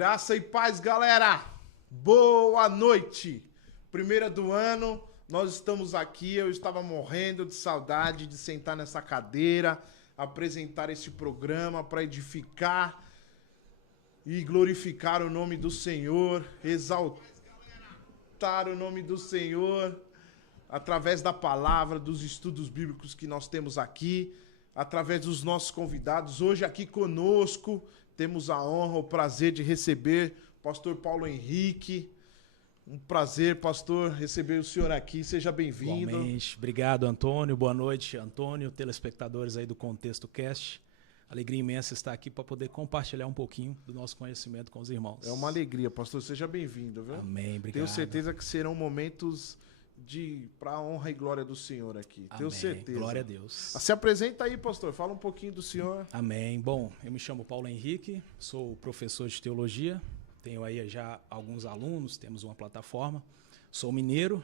Graça e paz, galera! Boa noite! Primeira do ano, nós estamos aqui. Eu estava morrendo de saudade de sentar nessa cadeira, apresentar esse programa para edificar e glorificar o nome do Senhor, exaltar o nome do Senhor através da palavra, dos estudos bíblicos que nós temos aqui, através dos nossos convidados. Hoje aqui conosco temos a honra, o prazer de receber o pastor Paulo Henrique. Um prazer, pastor, receber o senhor aqui. Seja bem-vindo. Igualmente. Obrigado, Antônio. Boa noite, Antônio, telespectadores aí do Contexto Cast. Alegria imensa estar aqui para poder compartilhar um pouquinho do nosso conhecimento com os irmãos. É uma alegria, pastor. Seja bem-vindo, viu? Amém, obrigado. Tenho certeza que serão momentos para a honra e glória do Senhor aqui. Amém. Tenho certeza. Glória a Deus. Se apresenta aí, pastor. Fala um pouquinho do senhor. Amém. Bom, eu me chamo Paulo Henrique, sou professor de teologia, tenho aí já alguns alunos, temos uma plataforma. Sou mineiro,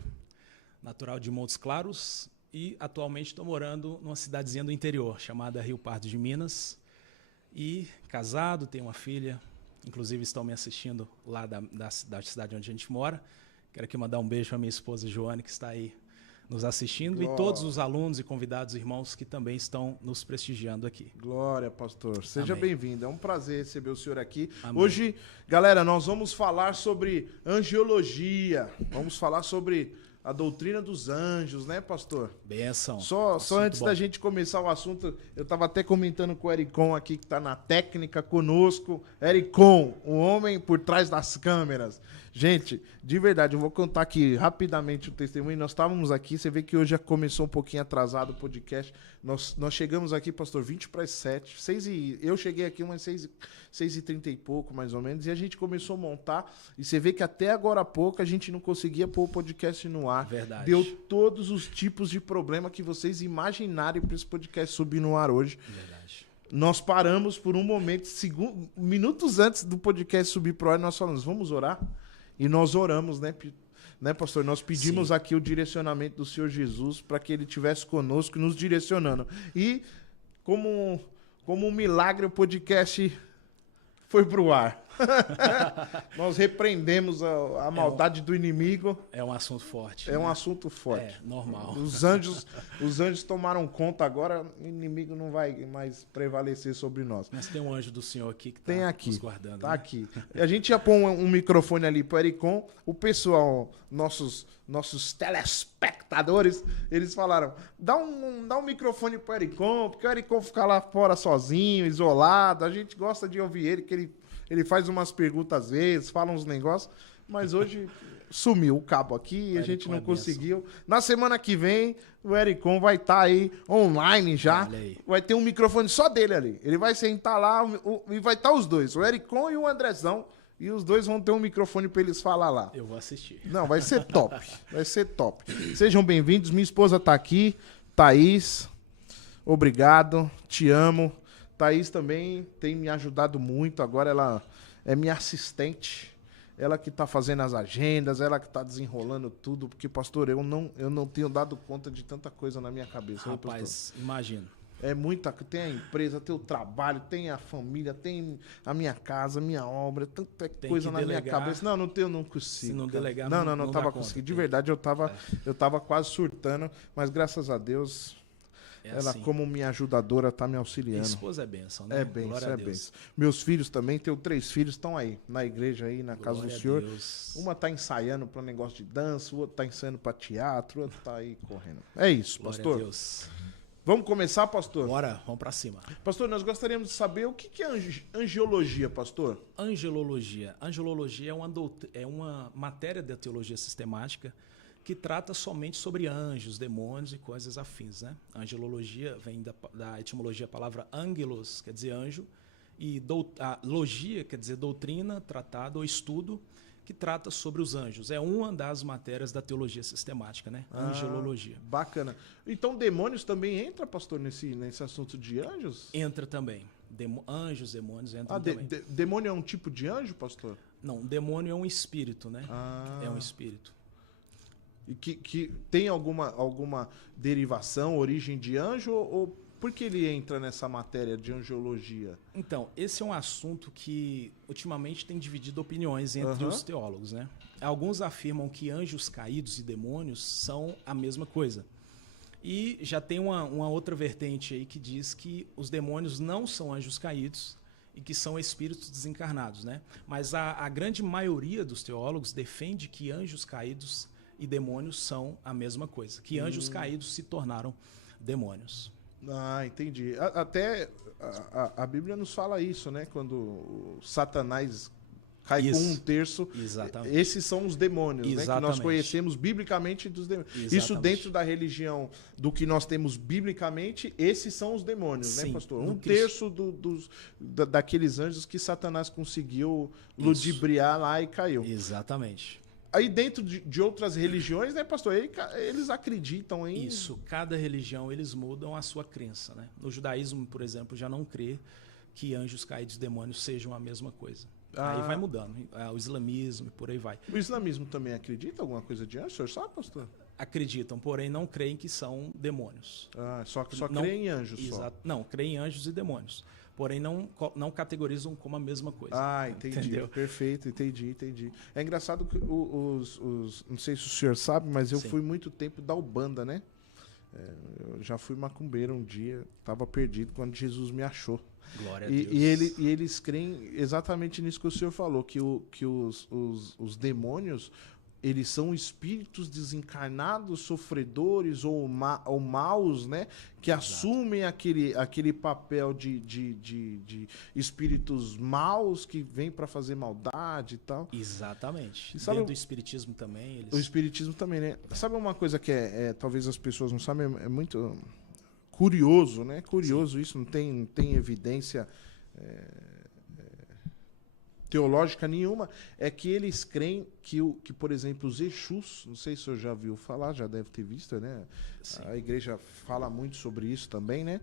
natural de Montes Claros e atualmente estou morando numa cidadezinha do interior chamada Rio Pardo de Minas. E casado, tenho uma filha, inclusive estão me assistindo lá da cidade onde a gente mora. Quero aqui mandar um beijo para minha esposa Joane, que está aí nos assistindo, Glória. E todos os alunos e convidados irmãos que também estão nos prestigiando aqui. Glória, pastor. Seja bem-vindo. É um prazer receber o senhor aqui. Amém. Hoje, galera, nós vamos falar sobre angiologia. Vamos falar sobre a doutrina dos anjos, né, pastor? Benção. Só antes da gente começar o assunto, eu estava até comentando com o Ericon aqui, que está na técnica conosco. Ericon, o homem por trás das câmeras. Gente, de verdade, eu vou contar aqui rapidamente o testemunho. Nós estávamos aqui, você vê que hoje já começou um pouquinho atrasado o podcast. Nós chegamos aqui, pastor, 20 para as 7. Eu cheguei aqui umas 6h30 e pouco, mais ou menos, e a gente começou a montar. E você vê que até agora há pouco a gente não conseguia pôr o podcast no ar. Verdade. Deu todos os tipos de problema que vocês imaginarem para esse podcast subir no ar hoje. Verdade. Nós paramos por um momento, minutos antes do podcast subir pro ar, nós falamos, vamos orar? E nós oramos, né, pastor? Nós pedimos aqui o direcionamento do Senhor Jesus para que Ele estivesse conosco, nos direcionando. E, como um milagre, o podcast foi pro ar. Nós repreendemos a maldade do inimigo. É um assunto forte. É um assunto forte. É, normal. Os anjos tomaram conta agora, o inimigo não vai mais prevalecer sobre nós. Mas tem um anjo do Senhor aqui que está nos guardando. Tá, né? aqui. A gente ia pôr um microfone ali pro Ericon. O pessoal, nossos telespectadores, eles falaram, dá um microfone pro Ericon, porque o Ericon fica lá fora sozinho, isolado. A gente gosta de ouvir ele, que ele faz umas perguntas às vezes, fala uns negócios, mas hoje sumiu o cabo aqui e a gente não conseguiu. Na semana que vem, o Ericon vai estar aí online já. Vai ter um microfone só dele ali. Ele vai sentar lá e vai estar os dois, o Ericon e o Andrezão. E os dois vão ter um microfone para eles falar lá. Eu vou assistir. Não, vai ser top. Vai ser top. Sejam bem-vindos. Minha esposa tá aqui. Thaís, obrigado. Te amo. Thaís também tem me ajudado muito. Agora ela é minha assistente. Ela que tá fazendo as agendas, ela que tá desenrolando tudo. Porque, pastor, eu não tenho dado conta de tanta coisa na minha cabeça. Rapaz, imagino. É muita. Tem a empresa, tem o trabalho, tem a família, tem a minha casa, a minha obra, tanta coisa na minha cabeça. Não consigo. Se não delegar, não tava conseguindo. De verdade, eu tava quase surtando, mas graças a Deus, ela, assim, como minha ajudadora, tá me auxiliando. Minha esposa é bênção, né? É bênção, é bênção. Meus filhos também, tenho 3 filhos, estão aí, na igreja aí, na casa do Senhor. Uma tá ensaiando para negócio de dança, o outro tá ensaiando para teatro, o outro tá aí correndo. É isso, Glória pastor. A Deus. Vamos começar, pastor? Bora, vamos para cima. Pastor, nós gostaríamos de saber o que é angiologia, pastor? Angelologia. Angelologia é uma matéria da teologia sistemática que trata somente sobre anjos, demônios e coisas afins, né? Angelologia vem da etimologia da palavra angelos, quer dizer anjo, e logia, quer dizer doutrina, tratado ou estudo, que trata sobre os anjos. É uma das matérias da teologia sistemática, né? Angelologia. Bacana. Então, demônios também entra, pastor, nesse assunto de anjos? Entra também. Anjos, demônios entram também. Demônio é um tipo de anjo, pastor? Não, demônio é um espírito, né? É um espírito. E que tem alguma derivação, origem de anjo? Ou Por que ele entra nessa matéria de angiologia? Então, esse é um assunto que ultimamente tem dividido opiniões entre os teólogos, né? Alguns afirmam que anjos caídos e demônios são a mesma coisa. E já tem uma outra vertente aí que diz que os demônios não são anjos caídos e que são espíritos desencarnados, né? Mas a grande maioria dos teólogos defende que anjos caídos e demônios são a mesma coisa, que anjos caídos se tornaram demônios. Ah, entendi. Até a Bíblia nos fala isso, né? Quando Satanás cai com um terço, Exatamente. esses são os demônios, né? Que nós conhecemos biblicamente dos demônios. Exatamente. Isso dentro da religião do que nós temos biblicamente, esses são os demônios, Sim, né, pastor? no Um terço daqueles anjos que Satanás conseguiu ludibriar lá e caiu. Exatamente. Aí dentro de outras religiões, né, pastor, eles acreditam em... Isso, cada religião eles mudam a sua crença, né? No judaísmo, por exemplo, já não crê que anjos caídos e demônios sejam a mesma coisa. Aí vai mudando. O islamismo e por aí vai. O islamismo também acredita alguma coisa de anjo? O senhor sabe, pastor? Acreditam, porém não creem que são demônios. Só creem em anjos só. Não, creem em anjos e demônios. Porém não categorizam como a mesma coisa. Entendi. Entendeu? Perfeito, entendi. É engraçado que não sei se o senhor sabe, mas eu fui muito tempo da Ubanda, né? Eu já fui macumbeiro um dia, estava perdido quando Jesus me achou. Glória a Deus. E eles creem exatamente nisso que o senhor falou, que os demônios, eles são espíritos desencarnados, sofredores ou maus, né? Que assumem aquele papel de espíritos maus que vêm para fazer maldade e tal. Exatamente. E sabe, dentro do espiritismo também. O espiritismo também, né? Sabe uma coisa que talvez as pessoas não sabem, é muito curioso, né? Curioso. Sim. Isso, não tem evidência teológica nenhuma, é que eles creem que, por exemplo, os Exus, não sei se o senhor já viu falar, já deve ter visto, né? Sim. A igreja fala muito sobre isso também, né?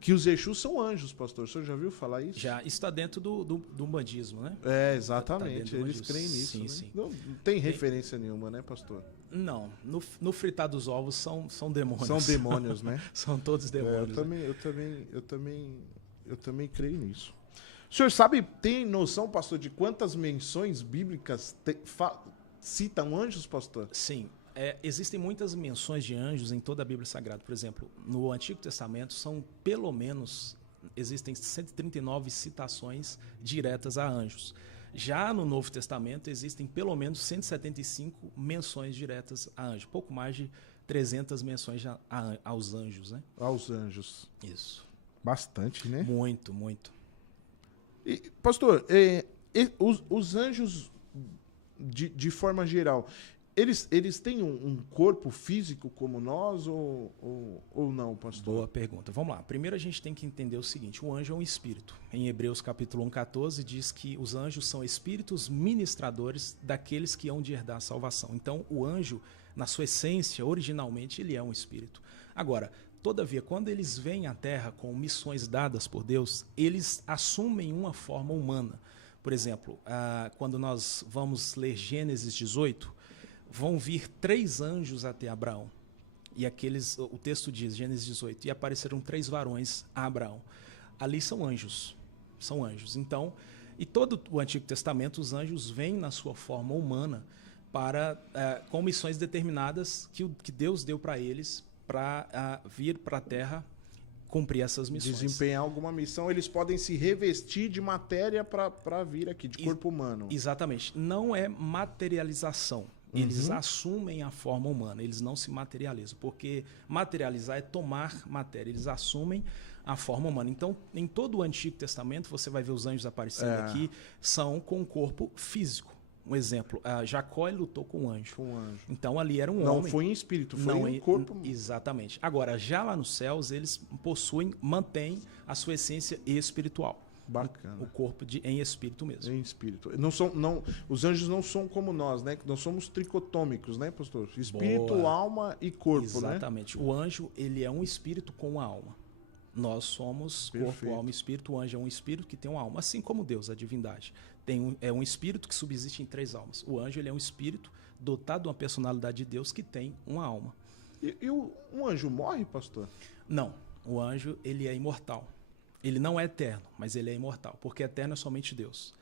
Que os Exus são anjos, pastor. O senhor já viu falar isso? Já, isso está dentro do umbandismo, né? Exatamente. Tá eles creem nisso. Sim, né? Sim. Não tem referência nenhuma, né, pastor? Não. No fritar dos ovos são demônios. São demônios, né? São todos demônios. Eu também creio nisso. O senhor tem noção, pastor, de quantas menções bíblicas citam anjos, pastor? Sim. Existem muitas menções de anjos em toda a Bíblia Sagrada. Por exemplo, no Antigo Testamento existem 139 citações diretas a anjos. Já no Novo Testamento existem pelo menos 175 menções diretas a anjos. Pouco mais de 300 menções aos anjos, né? Aos anjos. Isso. Bastante, né? Muito, muito. E, pastor, os anjos, de forma geral, eles têm um corpo físico como nós ou não, pastor? Boa pergunta. Vamos lá. Primeiro a gente tem que entender o seguinte, o anjo é um espírito. Em Hebreus capítulo 1:14 diz que os anjos são espíritos ministradores daqueles que hão de herdar a salvação. Então o anjo, na sua essência, originalmente, ele é um espírito. Agora, todavia, quando eles vêm à Terra com missões dadas por Deus, eles assumem uma forma humana. Por exemplo, quando nós vamos ler Gênesis 18, vão vir 3 anjos até Abraão. E o texto diz, Gênesis 18, e apareceram 3 varões a Abraão. Ali são anjos. São anjos. Então, e todo o Antigo Testamento, os anjos vêm na sua forma humana com missões determinadas que Deus deu para eles para vir para a Terra cumprir essas missões. Desempenhar alguma missão, eles podem se revestir de matéria para vir aqui, de corpo humano. Exatamente. Não é materialização. Eles assumem a forma humana, eles não se materializam, porque materializar é tomar matéria, eles assumem a forma humana. Então, em todo o Antigo Testamento, você vai ver os anjos aparecendo aqui, são com corpo físico. Um exemplo, Jacó lutou com um anjo. Então, ali era um homem. Não foi em espírito, foi em corpo. Exatamente. Agora, já lá nos céus, eles mantêm a sua essência espiritual. Bacana. O corpo em espírito mesmo. Em espírito. Os anjos não são como nós, né? Nós somos tricotômicos, né, pastor? Espírito, Boa. Alma e corpo, Exatamente. Né? O anjo, ele é um espírito com alma. Nós somos corpo, alma e espírito. O anjo é um espírito que tem uma alma, assim como Deus, a divindade. É um espírito que subsiste em 3 almas. O anjo, ele é um espírito dotado de uma personalidade de Deus que tem uma alma. E um anjo morre, pastor? Não. O anjo, ele é imortal. Ele não é eterno, mas ele é imortal, porque eterno é somente Deus.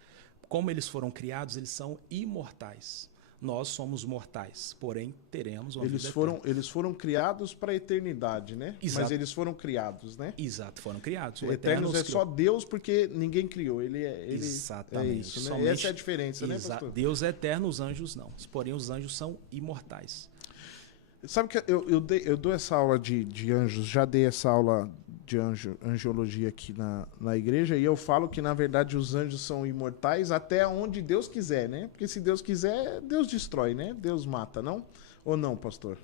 Como eles foram criados, eles são imortais. Nós somos mortais, porém teremos uma vida eterna. Eles foram criados para a eternidade, né? Exato. Mas eles foram criados, né? Exato, foram criados. O Eternos Eterno é só Deus porque ninguém criou. Exatamente. É isso, né? Essa é a diferença, né, pastor? Deus é eterno, os anjos não. Porém, os anjos são imortais. Sabe que eu dou essa aula de anjos, já dei essa aula de angiologia aqui na igreja, e eu falo que, na verdade, os anjos são imortais até onde Deus quiser, né? Porque se Deus quiser, Deus destrói, né? Deus mata, não? Ou não, pastor?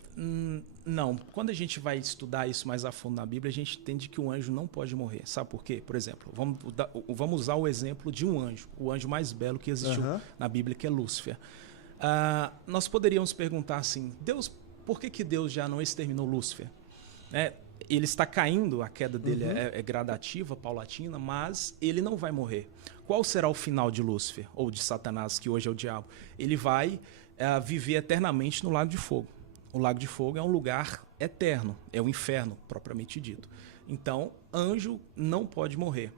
Não. Quando a gente vai estudar isso mais a fundo na Bíblia, a gente entende que o anjo não pode morrer. Sabe por quê? Por exemplo, vamos usar o exemplo de um anjo, o anjo mais belo que existiu na Bíblia, que é Lúcifer. Nós poderíamos perguntar assim, Deus, por que Deus já não exterminou Lúcifer? Ele está caindo, a queda dele é gradativa, paulatina, mas ele não vai morrer. Qual será o final de Lúcifer, ou de Satanás, que hoje é o diabo? Ele vai viver eternamente no Lago de Fogo. O Lago de Fogo é um lugar eterno, é o inferno, propriamente dito. Então, anjo não pode morrer.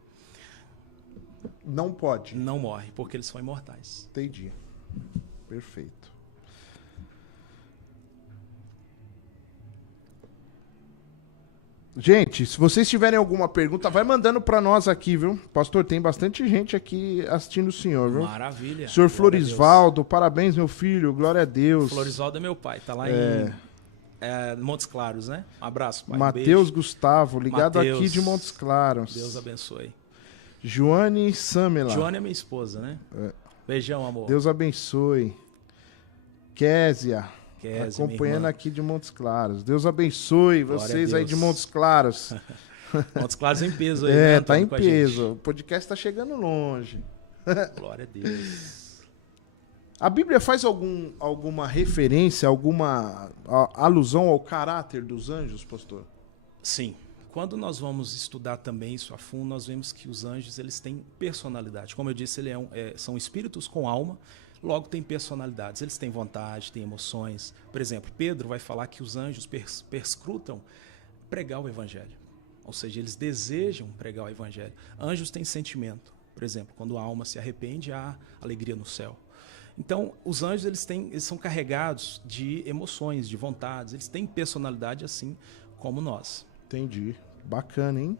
Não pode? Não morre, porque eles são imortais. Entendi. Perfeito. Gente, se vocês tiverem alguma pergunta, vai mandando para nós aqui, viu? Pastor, tem bastante gente aqui assistindo o senhor, viu? Maravilha. Senhor Florisvaldo, parabéns, meu filho, glória a Deus. Florisvaldo é meu pai, tá lá em Montes Claros, né? Um abraço, pai. Matheus Gustavo, ligado aqui de Montes Claros. Deus abençoe. Joane Samela. Joane é minha esposa, né? Beijão, amor. Deus abençoe. Késia. Acompanhando aqui de Montes Claros. Deus abençoe vocês aí de Montes Claros. Montes Claros em peso aí, né? Tá em peso. O podcast tá chegando longe. Glória a Deus. A Bíblia faz alguma referência, alguma alusão ao caráter dos anjos, pastor? Sim. Quando nós vamos estudar também isso a fundo, nós vemos que os anjos eles têm personalidade. Como eu disse, são espíritos com alma. Logo, tem personalidades, eles têm vontade, têm emoções. Por exemplo, Pedro vai falar que os anjos perscrutam pregar o evangelho. Ou seja, eles desejam pregar o evangelho. Anjos têm sentimento. Por exemplo, quando a alma se arrepende, há alegria no céu. Então, os anjos eles são carregados de emoções, de vontades. Eles têm personalidade assim como nós. Entendi. Bacana, hein?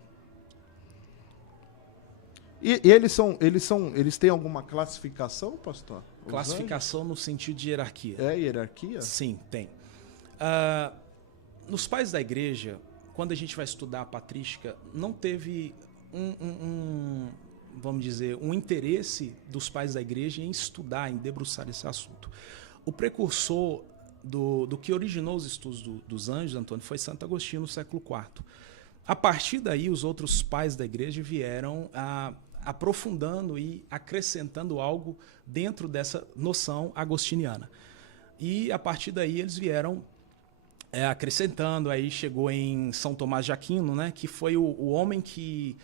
E eles têm alguma classificação, pastor? Classificação no sentido de hierarquia. É hierarquia? Sim, tem. Nos pais da igreja, quando a gente vai estudar a patrística, não teve vamos dizer, um interesse dos pais da igreja em estudar, em debruçar esse assunto. O precursor do que originou os estudos dos anjos, Antônio, foi Santo Agostinho no século IV. A partir daí, os outros pais da igreja vieram aprofundando e acrescentando algo dentro dessa noção agostiniana. E, a partir daí, eles vieram acrescentando, aí chegou em São Tomás de Aquino, né, que foi o homem que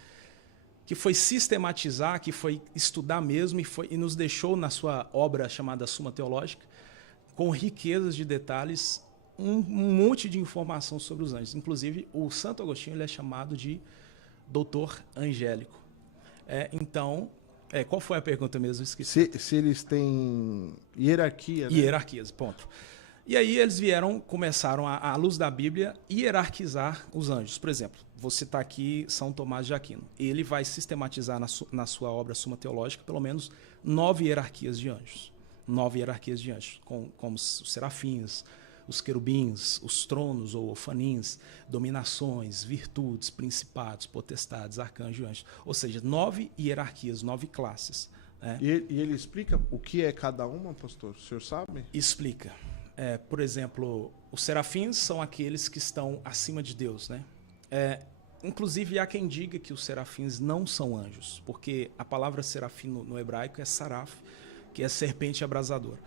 foi sistematizar, que foi estudar mesmo e nos deixou na sua obra chamada Suma Teológica, com riquezas de detalhes, um monte de informação sobre os anjos. Inclusive, o Santo Agostinho ele é chamado de doutor angélico. Então, qual foi a pergunta mesmo? Esqueci. Se eles têm hierarquia, né? Hierarquias, ponto. E aí eles começaram, à luz da Bíblia, hierarquizar os anjos. Por exemplo, vou citar aqui São Tomás de Aquino. Ele vai sistematizar na sua obra Suma Teológica pelo menos 9 hierarquias de anjos. 9 hierarquias de anjos, como os serafins, os querubins, os tronos ou ofanins, dominações, virtudes, principados, potestades, arcanjos e anjos. Ou seja, 9 hierarquias, 9 classes. Né? E ele explica o que é cada uma, pastor? O senhor sabe? Explica. Por exemplo, os serafins são aqueles que estão acima de Deus. Né? Inclusive, há quem diga que os serafins não são anjos, porque a palavra serafim no hebraico é saraf, que é serpente abrasadora.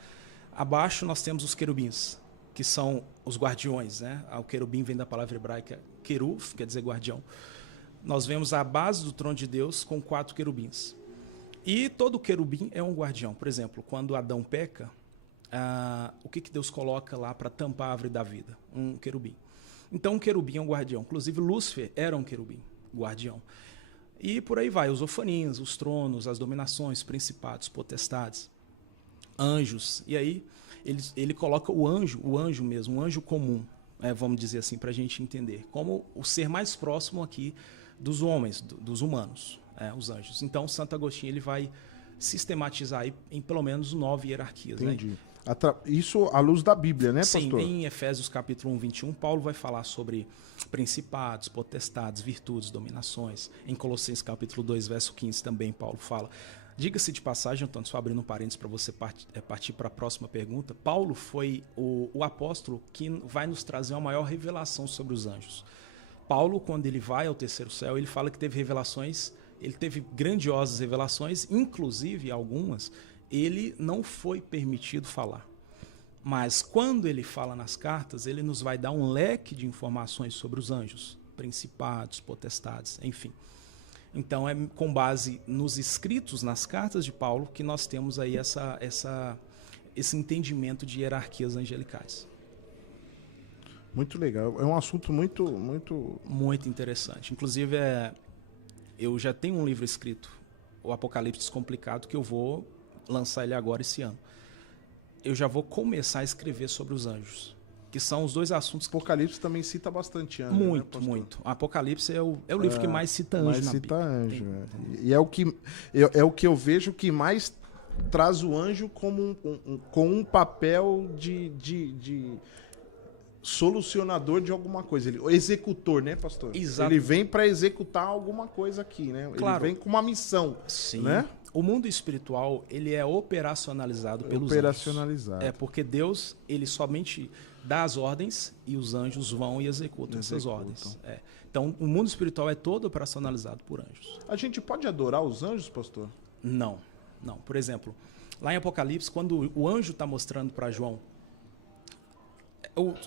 Abaixo nós temos os querubins, que são os guardiões, né? O querubim vem da palavra hebraica queruf, quer dizer guardião. Nós vemos a base do trono de Deus com 4 querubins. E todo querubim é um guardião. Por exemplo, quando Adão peca, o que Deus coloca lá para tampar a árvore da vida? Um querubim. Então, um querubim é um guardião. Inclusive, Lúcifer era um querubim, guardião. E por aí vai, os ofaninhas, os tronos, as dominações, principados, potestades, anjos. E aí ele coloca o anjo mesmo, um anjo comum, vamos dizer assim, para a gente entender, como o ser mais próximo aqui dos homens, dos humanos, os anjos. Então, Santo Agostinho ele vai sistematizar aí em pelo menos 9 hierarquias. Entendi. Né? Isso à luz da Bíblia, né, pastor? Sim, em Efésios capítulo 1, 21, Paulo vai falar sobre principados, potestades, virtudes, dominações. Em Colossenses capítulo 2, verso 15, também Paulo fala. Diga-se de passagem, Antônio, só abrindo um parênteses para você partir para a próxima pergunta, Paulo foi o apóstolo que vai nos trazer uma maior revelação sobre os anjos. Paulo, quando ele vai ao terceiro céu, ele fala que teve revelações, ele teve grandiosas revelações, inclusive algumas ele não foi permitido falar. Mas quando ele fala nas cartas, ele nos vai dar um leque de informações sobre os anjos, principados, potestades, enfim. Então é com base nos escritos, nas cartas de Paulo, que nós temos aí esse entendimento de hierarquias angelicais. Muito legal. É um assunto muito interessante. Inclusive, eu já tenho um livro escrito, O Apocalipse Descomplicado, que eu vou lançar ele agora esse ano. Eu já vou começar a escrever sobre os anjos, que são os dois assuntos. Apocalipse também cita bastante anjo. Muito, né, muito. Apocalipse é o livro que mais cita anjo na Bíblia. Anjo. E é o que eu vejo que mais traz o anjo como com um papel de solucionador de alguma coisa. O executor, né, pastor? Exato. Ele vem para executar alguma coisa aqui, né? Claro. Ele vem com uma missão. Sim. Né? O mundo espiritual, ele é operacionalizado pelos Operacionalizado. anjos. Porque Deus, ele somente dá as ordens e os anjos vão e executam essas ordens. Então, o mundo espiritual é todo operacionalizado por anjos. A gente pode adorar os anjos, pastor? Não. Por exemplo, lá em Apocalipse, quando o anjo está mostrando para João,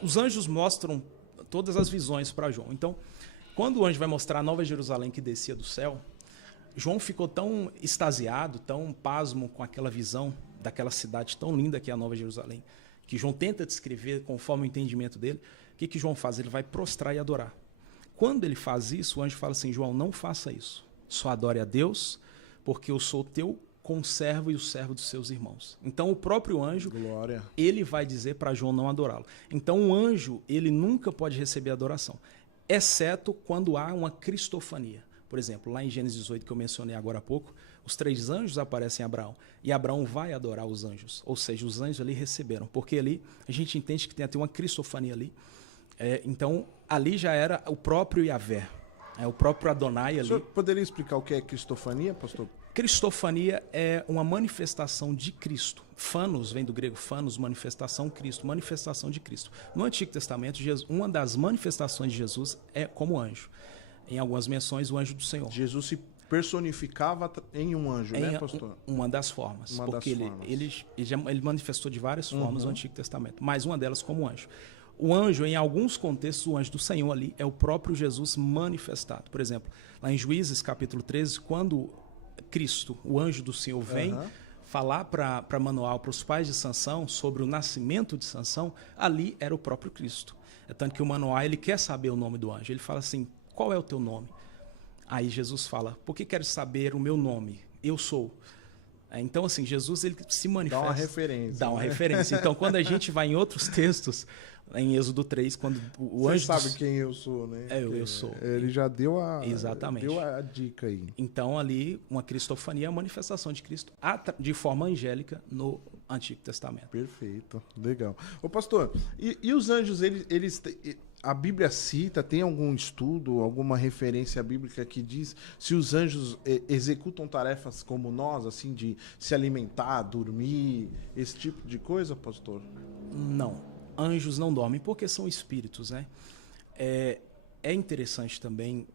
os anjos mostram todas as visões para João. Então, quando o anjo vai mostrar a Nova Jerusalém que descia do céu, João ficou tão extasiado, tão pasmo com aquela visão daquela cidade tão linda que é a Nova Jerusalém, que João tenta descrever conforme o entendimento dele. O que João faz? Ele vai prostrar e adorar. Quando ele faz isso, o anjo fala assim: João, não faça isso. Só adore a Deus, porque eu sou teu conservo e o servo dos seus irmãos. Então, o próprio anjo, Glória. Ele vai dizer para João não adorá-lo. Então, o anjo, ele nunca pode receber adoração, exceto quando há uma cristofania. Por exemplo, lá em Gênesis 18, que eu mencionei agora há pouco, os 3 anjos aparecem em Abraão, e Abraão vai adorar os anjos, ou seja, os anjos ali receberam, porque ali a gente entende que tem até uma cristofania ali. Então, ali já era o próprio Yahvé, o próprio Adonai ali. O senhor poderia explicar o que é cristofania, pastor? Cristofania é uma manifestação de Cristo. Fanos vem do grego fanos, manifestação, Cristo, manifestação de Cristo. No Antigo Testamento, uma das manifestações de Jesus é como anjo. Em algumas menções, o anjo do Senhor. Jesus se personificava em um anjo, né, pastor? Uma das formas. Porque ele manifestou de várias formas no Antigo Testamento, mas uma delas como anjo. O anjo, em alguns contextos, o anjo do Senhor ali é o próprio Jesus manifestado. Por exemplo, lá em Juízes, capítulo 13, quando Cristo, o anjo do Senhor, vem falar para Manoá, para os pais de Sansão, sobre o nascimento de Sansão, ali era o próprio Cristo. É tanto que o Manoá, ele quer saber o nome do anjo. Ele fala assim: qual é o teu nome? Aí Jesus fala: por que queres saber o meu nome? Eu sou. Então, assim, Jesus ele se manifesta. Dá uma referência. Dá uma referência. Então, quando a gente vai em outros textos, em Êxodo 3, quando o anjo... Você sabe quem eu sou, né? Eu sou. Ele já deu Exatamente. Deu a dica aí. Então, ali, uma cristofania é a manifestação de Cristo de forma angélica no Antigo Testamento. Perfeito. Legal. Ô, pastor, e os anjos, eles a Bíblia cita, tem algum estudo, alguma referência bíblica que diz se os anjos executam tarefas como nós, assim, de se alimentar, dormir, esse tipo de coisa, pastor? Não. Anjos não dormem porque são espíritos, né? É interessante também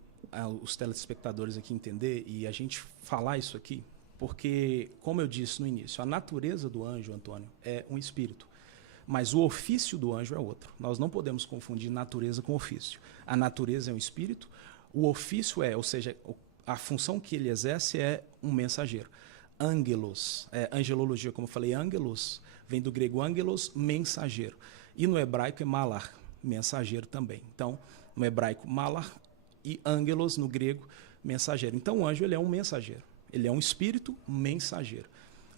os telespectadores aqui entender e a gente falar isso aqui, porque, como eu disse no início, a natureza do anjo, Antônio, é um espírito. Mas o ofício do anjo é outro. Nós não podemos confundir natureza com ofício. A natureza é um espírito, o ofício ou seja, a função que ele exerce é um mensageiro. Ângelos, angelologia, como eu falei, ângelos, vem do grego ângelos, mensageiro. E no hebraico é malar. mensageiro também. Então, no hebraico, malach, e angelos, no grego, mensageiro. Então, o anjo ele é um mensageiro. Ele é um espírito mensageiro.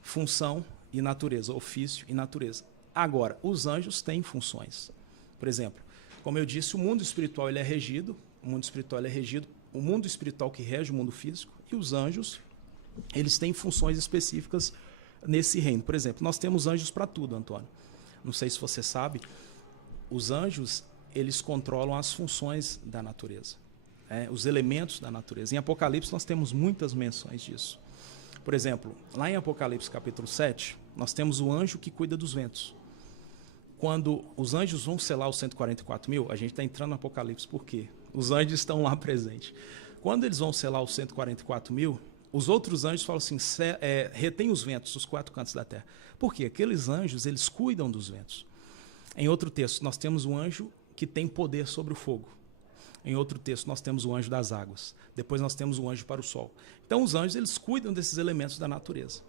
Função e natureza, ofício e natureza. Agora, os anjos têm funções. Por exemplo, como eu disse, o mundo espiritual ele é regido, o mundo espiritual que rege o mundo físico, e os anjos, eles têm funções específicas nesse reino. Por exemplo, nós temos anjos para tudo, Antônio. Não sei se você sabe, os anjos, eles controlam as funções da natureza, os elementos da natureza. Em Apocalipse, nós temos muitas menções disso. Por exemplo, lá em Apocalipse capítulo 7, nós temos o anjo que cuida dos ventos. Quando os anjos vão selar os 144.000, a gente está entrando no Apocalipse, por quê? Os anjos estão lá presentes. Quando eles vão selar os 144.000, os outros anjos falam assim, retém os ventos dos 4 cantos da terra. Por quê? Aqueles anjos, eles cuidam dos ventos. Em outro texto, nós temos um anjo que tem poder sobre o fogo. Em outro texto, nós temos o anjo das águas. Depois nós temos o anjo para o sol. Então, os anjos, eles cuidam desses elementos da natureza.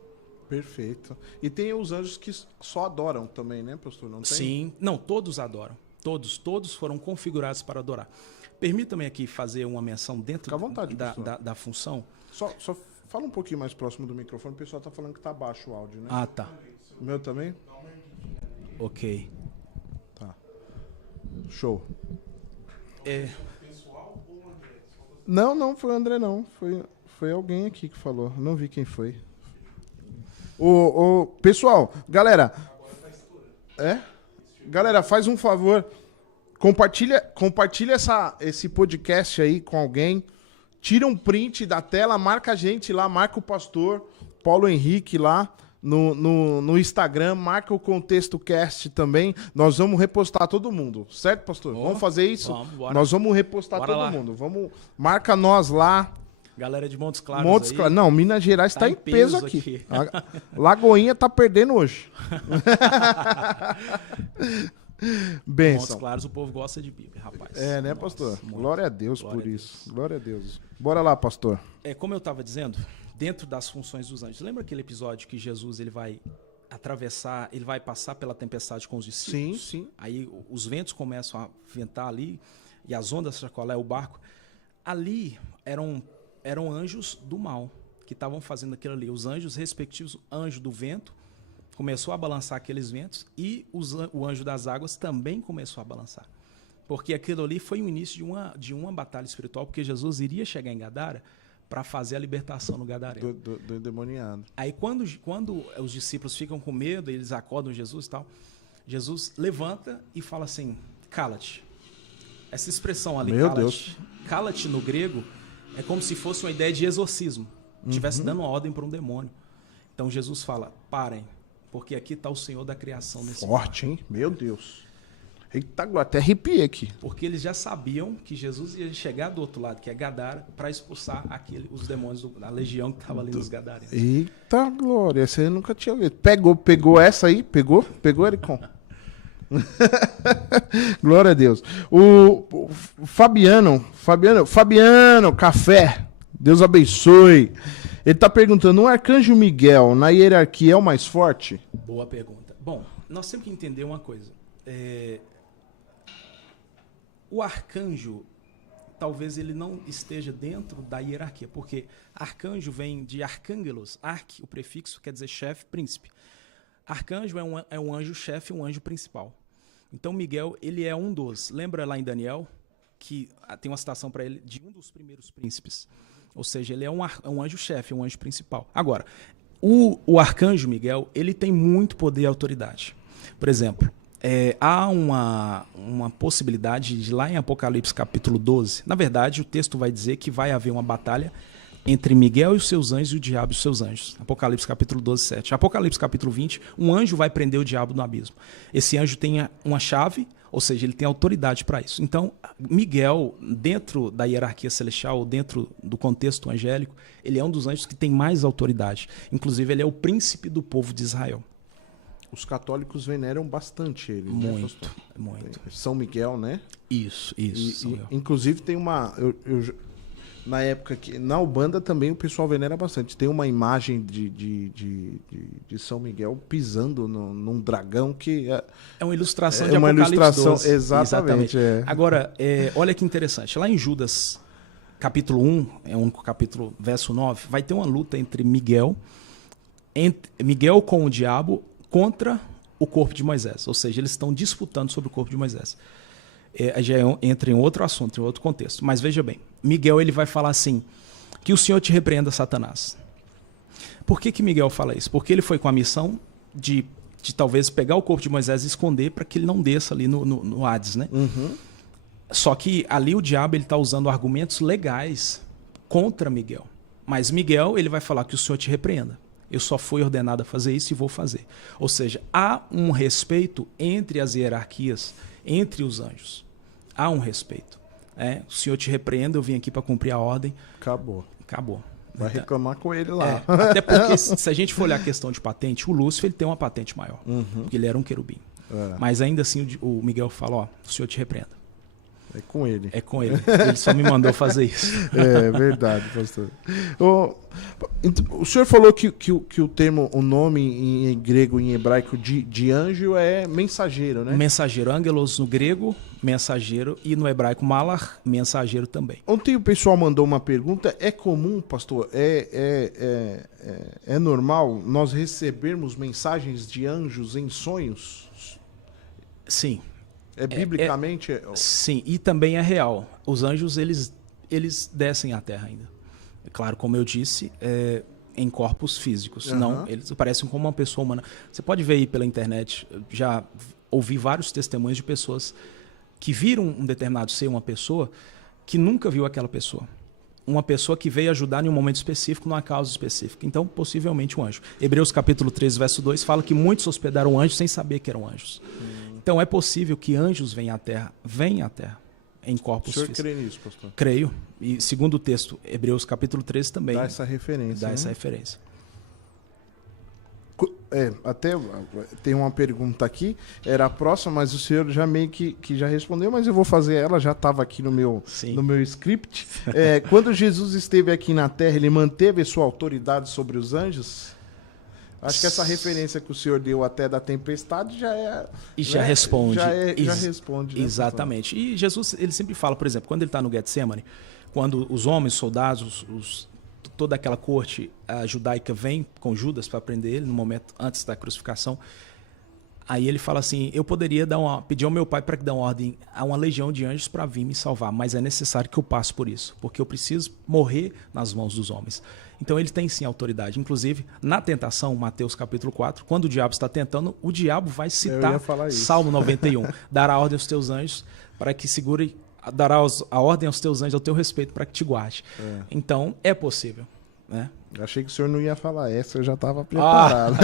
Perfeito. E tem os anjos que só adoram também, né, pastor? Não tem? Sim. Não, todos adoram. Todos foram configurados para adorar. Permita-me aqui fazer uma menção dentro Fica à vontade, da função. Só fala um pouquinho mais próximo do microfone. O pessoal está falando que está baixo o áudio, né? Ah, tá. O meu também? Ok. Tá. Show. É... Não foi o André, não. Foi alguém aqui que falou. Não vi quem foi. Pessoal, galera. Galera, faz um favor. Compartilha esse podcast aí com alguém. Tira um print da tela, marca a gente lá, marca o pastor Paulo Henrique lá no Instagram, marca o Contexto Cast também. Nós vamos repostar todo mundo, certo, pastor? Vamos fazer isso? Nós vamos repostar todo mundo. Marca nós lá. Galera de Montes Claros aí. Não, Minas Gerais tá em peso aqui. A Lagoinha tá perdendo hoje. Benção. Montes Claros, o povo gosta de Bíblia, rapaz. Né, pastor? Muito. Glória a Deus Glória por a isso. Glória a Deus. Bora lá, pastor. Como eu estava dizendo, dentro das funções dos anjos, lembra aquele episódio que Jesus ele vai atravessar, ele vai passar pela tempestade com os discípulos? Sim. Aí os ventos começam a ventar ali e as ondas chacoalham o barco. Ali eram anjos do mal que estavam fazendo aquilo ali. Os anjos respectivos, anjo do vento, começou a balançar aqueles ventos e o anjo das águas também começou a balançar. Porque aquilo ali foi o início de uma batalha espiritual, porque Jesus iria chegar em Gadara para fazer a libertação no Gadareno. Do endemoniado. Aí quando os discípulos ficam com medo, eles acordam Jesus e tal, Jesus levanta e fala assim, cala-te. Essa expressão ali, cala-te no grego, é como se fosse uma ideia de exorcismo. Estivesse dando uma ordem para um demônio. Então Jesus fala, parem, porque aqui está o Senhor da criação nesse Forte, hein? Meu Deus. Eita, até arrepiei aqui. Porque eles já sabiam que Jesus ia chegar do outro lado, que é Gadara, para expulsar os demônios da legião que estava ali nos Gadarenos. Eita, glória. Essa eu nunca tinha visto. Pegou essa aí? Pegou, Ericon? Glória a Deus. O Fabiano, café. Deus abençoe. Ele está perguntando, o arcanjo Miguel, na hierarquia, é o mais forte? Boa pergunta. Bom, nós temos que entender uma coisa. O arcanjo, talvez ele não esteja dentro da hierarquia, porque arcanjo vem de arcângelos, o prefixo quer dizer chefe, príncipe. Arcanjo é um anjo-chefe, um anjo principal. Então Miguel, ele é um dos. Lembra lá em Daniel, que tem uma citação para ele de um dos primeiros príncipes. Ou seja, ele é um anjo-chefe, um anjo principal. Agora, o arcanjo Miguel, ele tem muito poder e autoridade. Por exemplo, há uma possibilidade de lá em Apocalipse capítulo 12, na verdade o texto vai dizer que vai haver uma batalha entre Miguel e os seus anjos e o diabo e os seus anjos. Apocalipse capítulo 12, 7. Apocalipse capítulo 20, um anjo vai prender o diabo no abismo. Esse anjo tem uma chave, ou seja, ele tem autoridade para isso. Então, Miguel, dentro da hierarquia celestial, dentro do contexto angélico, ele é um dos anjos que tem mais autoridade. Inclusive, ele é o príncipe do povo de Israel. Os católicos veneram bastante ele. Muito, né, muito. São Miguel, né? Isso. Inclusive tem uma... na época que na Ubanda também o pessoal venera bastante. Tem uma imagem de São Miguel pisando num dragão que é uma ilustração de uma Apocalipse ilustração, 12. exatamente. Agora, olha que interessante. Lá em Judas, capítulo 1, é o único capítulo, verso 9, vai ter uma luta entre Miguel com o diabo contra o corpo de Moisés. Ou seja, eles estão disputando sobre o corpo de Moisés. Já entra em outro assunto, em outro contexto. Mas veja bem, Miguel ele vai falar assim, que o Senhor te repreenda, Satanás. Por que Miguel fala isso? Porque ele foi com a missão de talvez pegar o corpo de Moisés e esconder para que ele não desça ali no Hades, né? Uhum. Só que ali o diabo está usando argumentos legais contra Miguel. Mas Miguel ele vai falar que o Senhor te repreenda. Eu só fui ordenado a fazer isso e vou fazer. Ou seja, há um respeito entre as hierarquias, entre os anjos. Há um respeito. O Senhor te repreenda, eu vim aqui para cumprir a ordem. Acabou. Vai então, reclamar com ele lá. Até porque, se a gente for olhar a questão de patente, o Lúcifer ele tem uma patente maior. Uhum. Porque ele era um querubim. Mas ainda assim o Miguel fala, o Senhor te repreenda. É com ele. É com ele. Ele só me mandou fazer isso. É verdade, pastor. O senhor falou que o termo, o nome em grego e em hebraico de anjo é mensageiro, né? Mensageiro, angelos no grego, mensageiro, e no hebraico malach, mensageiro também. Ontem o pessoal mandou uma pergunta, é comum, pastor, é normal nós recebermos mensagens de anjos em sonhos? Sim. Biblicamente? Sim, e também é real. Os anjos, eles descem à terra ainda. Claro, como eu disse, em corpos físicos. Uhum. Não, eles parecem como uma pessoa humana. Você pode ver aí pela internet, já ouvi vários testemunhos de pessoas que viram um determinado ser, uma pessoa, que nunca viu aquela pessoa. Uma pessoa que veio ajudar em um momento específico, numa causa específica. Então, possivelmente um anjo. Hebreus capítulo 13, verso 2, fala que muitos hospedaram anjos sem saber que eram anjos. Então, é possível que anjos venham à Terra, em corpos físicos. O senhor crê nisso, pastor? Creio. E segundo o texto, Hebreus capítulo 13 também dá essa referência. Essa referência. Até tem uma pergunta aqui, era a próxima, mas o senhor já meio que já respondeu, mas eu vou fazer ela, já estava aqui no meu script. Quando Jesus esteve aqui na Terra, ele manteve sua autoridade sobre os anjos? Acho que essa referência que o senhor deu até da tempestade já é... E já responde. Já responde. Né, exatamente. E Jesus, ele sempre fala, por exemplo, quando ele está no Getsemane, quando os homens, soldados, toda aquela corte judaica vem com Judas para prender ele, no momento antes da crucificação, aí ele fala assim, eu poderia pedir ao meu pai para que dê uma ordem a uma legião de anjos para vir me salvar, mas é necessário que eu passe por isso, porque eu preciso morrer nas mãos dos homens. Então ele tem sim autoridade. Inclusive, na tentação, Mateus capítulo 4, quando o diabo está tentando, o diabo vai citar Salmo 91. Dará ordem aos teus anjos para que segure, dará a ordem aos teus anjos ao teu respeito para que te guarde. Então, é possível. Né? Eu achei que o senhor não ia falar essa, eu já estava preparado.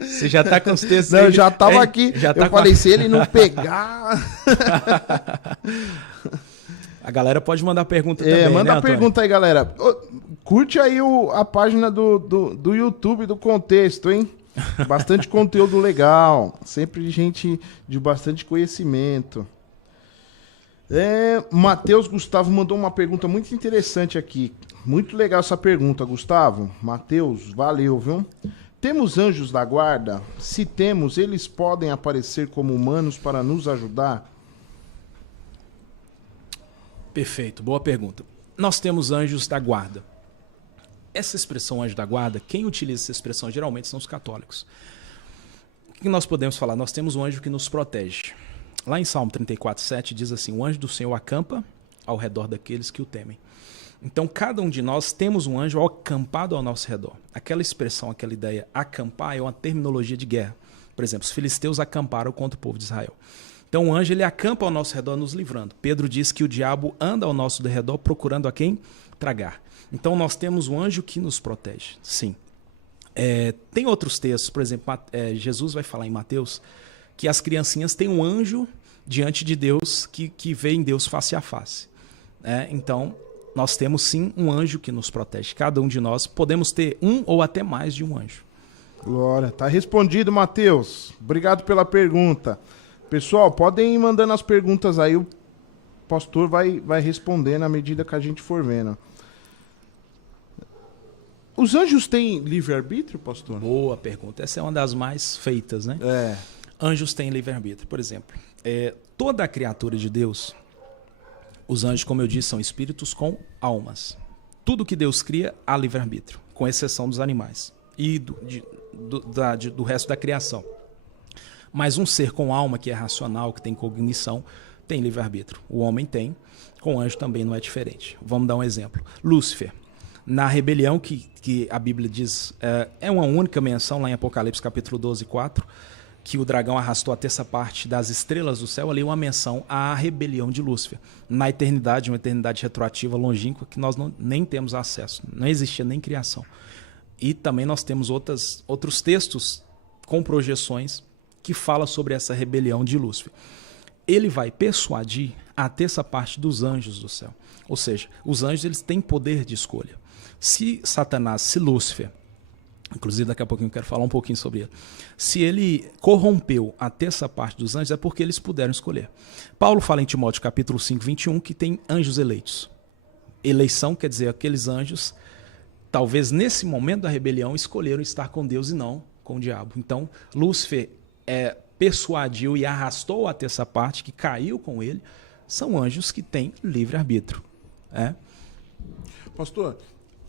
Você já está com os textos aí? Não, eu já estava aqui. Eu falei, se ele não pegar... A galera pode mandar pergunta também, manda né, pergunta aí, galera. Curte aí a página do YouTube do Contexto, hein? Bastante conteúdo legal. Sempre gente de bastante conhecimento. Matheus Gustavo mandou uma pergunta muito interessante aqui. Muito legal essa pergunta, Gustavo. Matheus, valeu, viu? Temos anjos da guarda? Se temos, eles podem aparecer como humanos para nos ajudar? Perfeito, boa pergunta. Nós temos anjos da guarda. Essa expressão anjo da guarda, quem utiliza essa expressão geralmente são os católicos. O que nós podemos falar? Nós temos um anjo que nos protege. Lá em Salmo 34:7 diz assim, o anjo do Senhor acampa ao redor daqueles que o temem. Então, cada um de nós temos um anjo acampado ao nosso redor. Aquela expressão, aquela ideia, acampar, é uma terminologia de guerra. Por exemplo, os filisteus acamparam contra o povo de Israel. Então, o anjo ele acampa ao nosso redor, nos livrando. Pedro diz que o diabo anda ao nosso redor procurando a quem tragar. Então, nós temos um anjo que nos protege, sim. Tem outros textos, por exemplo, Jesus vai falar em Mateus que as criancinhas têm um anjo diante de Deus que vê em Deus face a face. Então, nós temos sim um anjo que nos protege. Cada um de nós podemos ter um ou até mais de um anjo. Glória. Tá respondido, Matheus. Obrigado pela pergunta. Pessoal, podem ir mandando as perguntas aí. pastor vai respondendo à medida que a gente for vendo. Os anjos têm livre-arbítrio, pastor? Boa pergunta. Essa é uma das mais feitas, né? Anjos têm livre-arbítrio. Por exemplo, toda a criatura de Deus, os anjos, como eu disse, são espíritos com almas. Tudo que Deus cria há livre-arbítrio, com exceção dos animais e do resto da criação. Mas um ser com alma, que é racional, que tem cognição, tem livre-arbítrio. O homem tem, com o anjo também não é diferente. Vamos dar um exemplo. Lúcifer. Na rebelião que a Bíblia diz, é uma única menção lá em Apocalipse capítulo 12, 4, que o dragão arrastou a terça parte das estrelas do céu, ali uma menção à rebelião de Lúcifer. Na eternidade, uma eternidade retroativa, longínqua, que nós nem temos acesso, não existia nem criação. E também nós temos outros textos com projeções que falam sobre essa rebelião de Lúcifer. Ele vai persuadir a terça parte dos anjos do céu. Ou seja, os anjos eles têm poder de escolha. Se Lúcifer, inclusive daqui a pouquinho eu quero falar um pouquinho sobre ele, se ele corrompeu a terça parte dos anjos, é porque eles puderam escolher. Paulo fala em Timóteo capítulo 5, 21, que tem anjos eleitos. Eleição quer dizer aqueles anjos, talvez nesse momento da rebelião, escolheram estar com Deus e não com o diabo. Então, Lúcifer persuadiu e arrastou a terça parte, que caiu com ele, são anjos que têm livre-arbítrio. Pastor,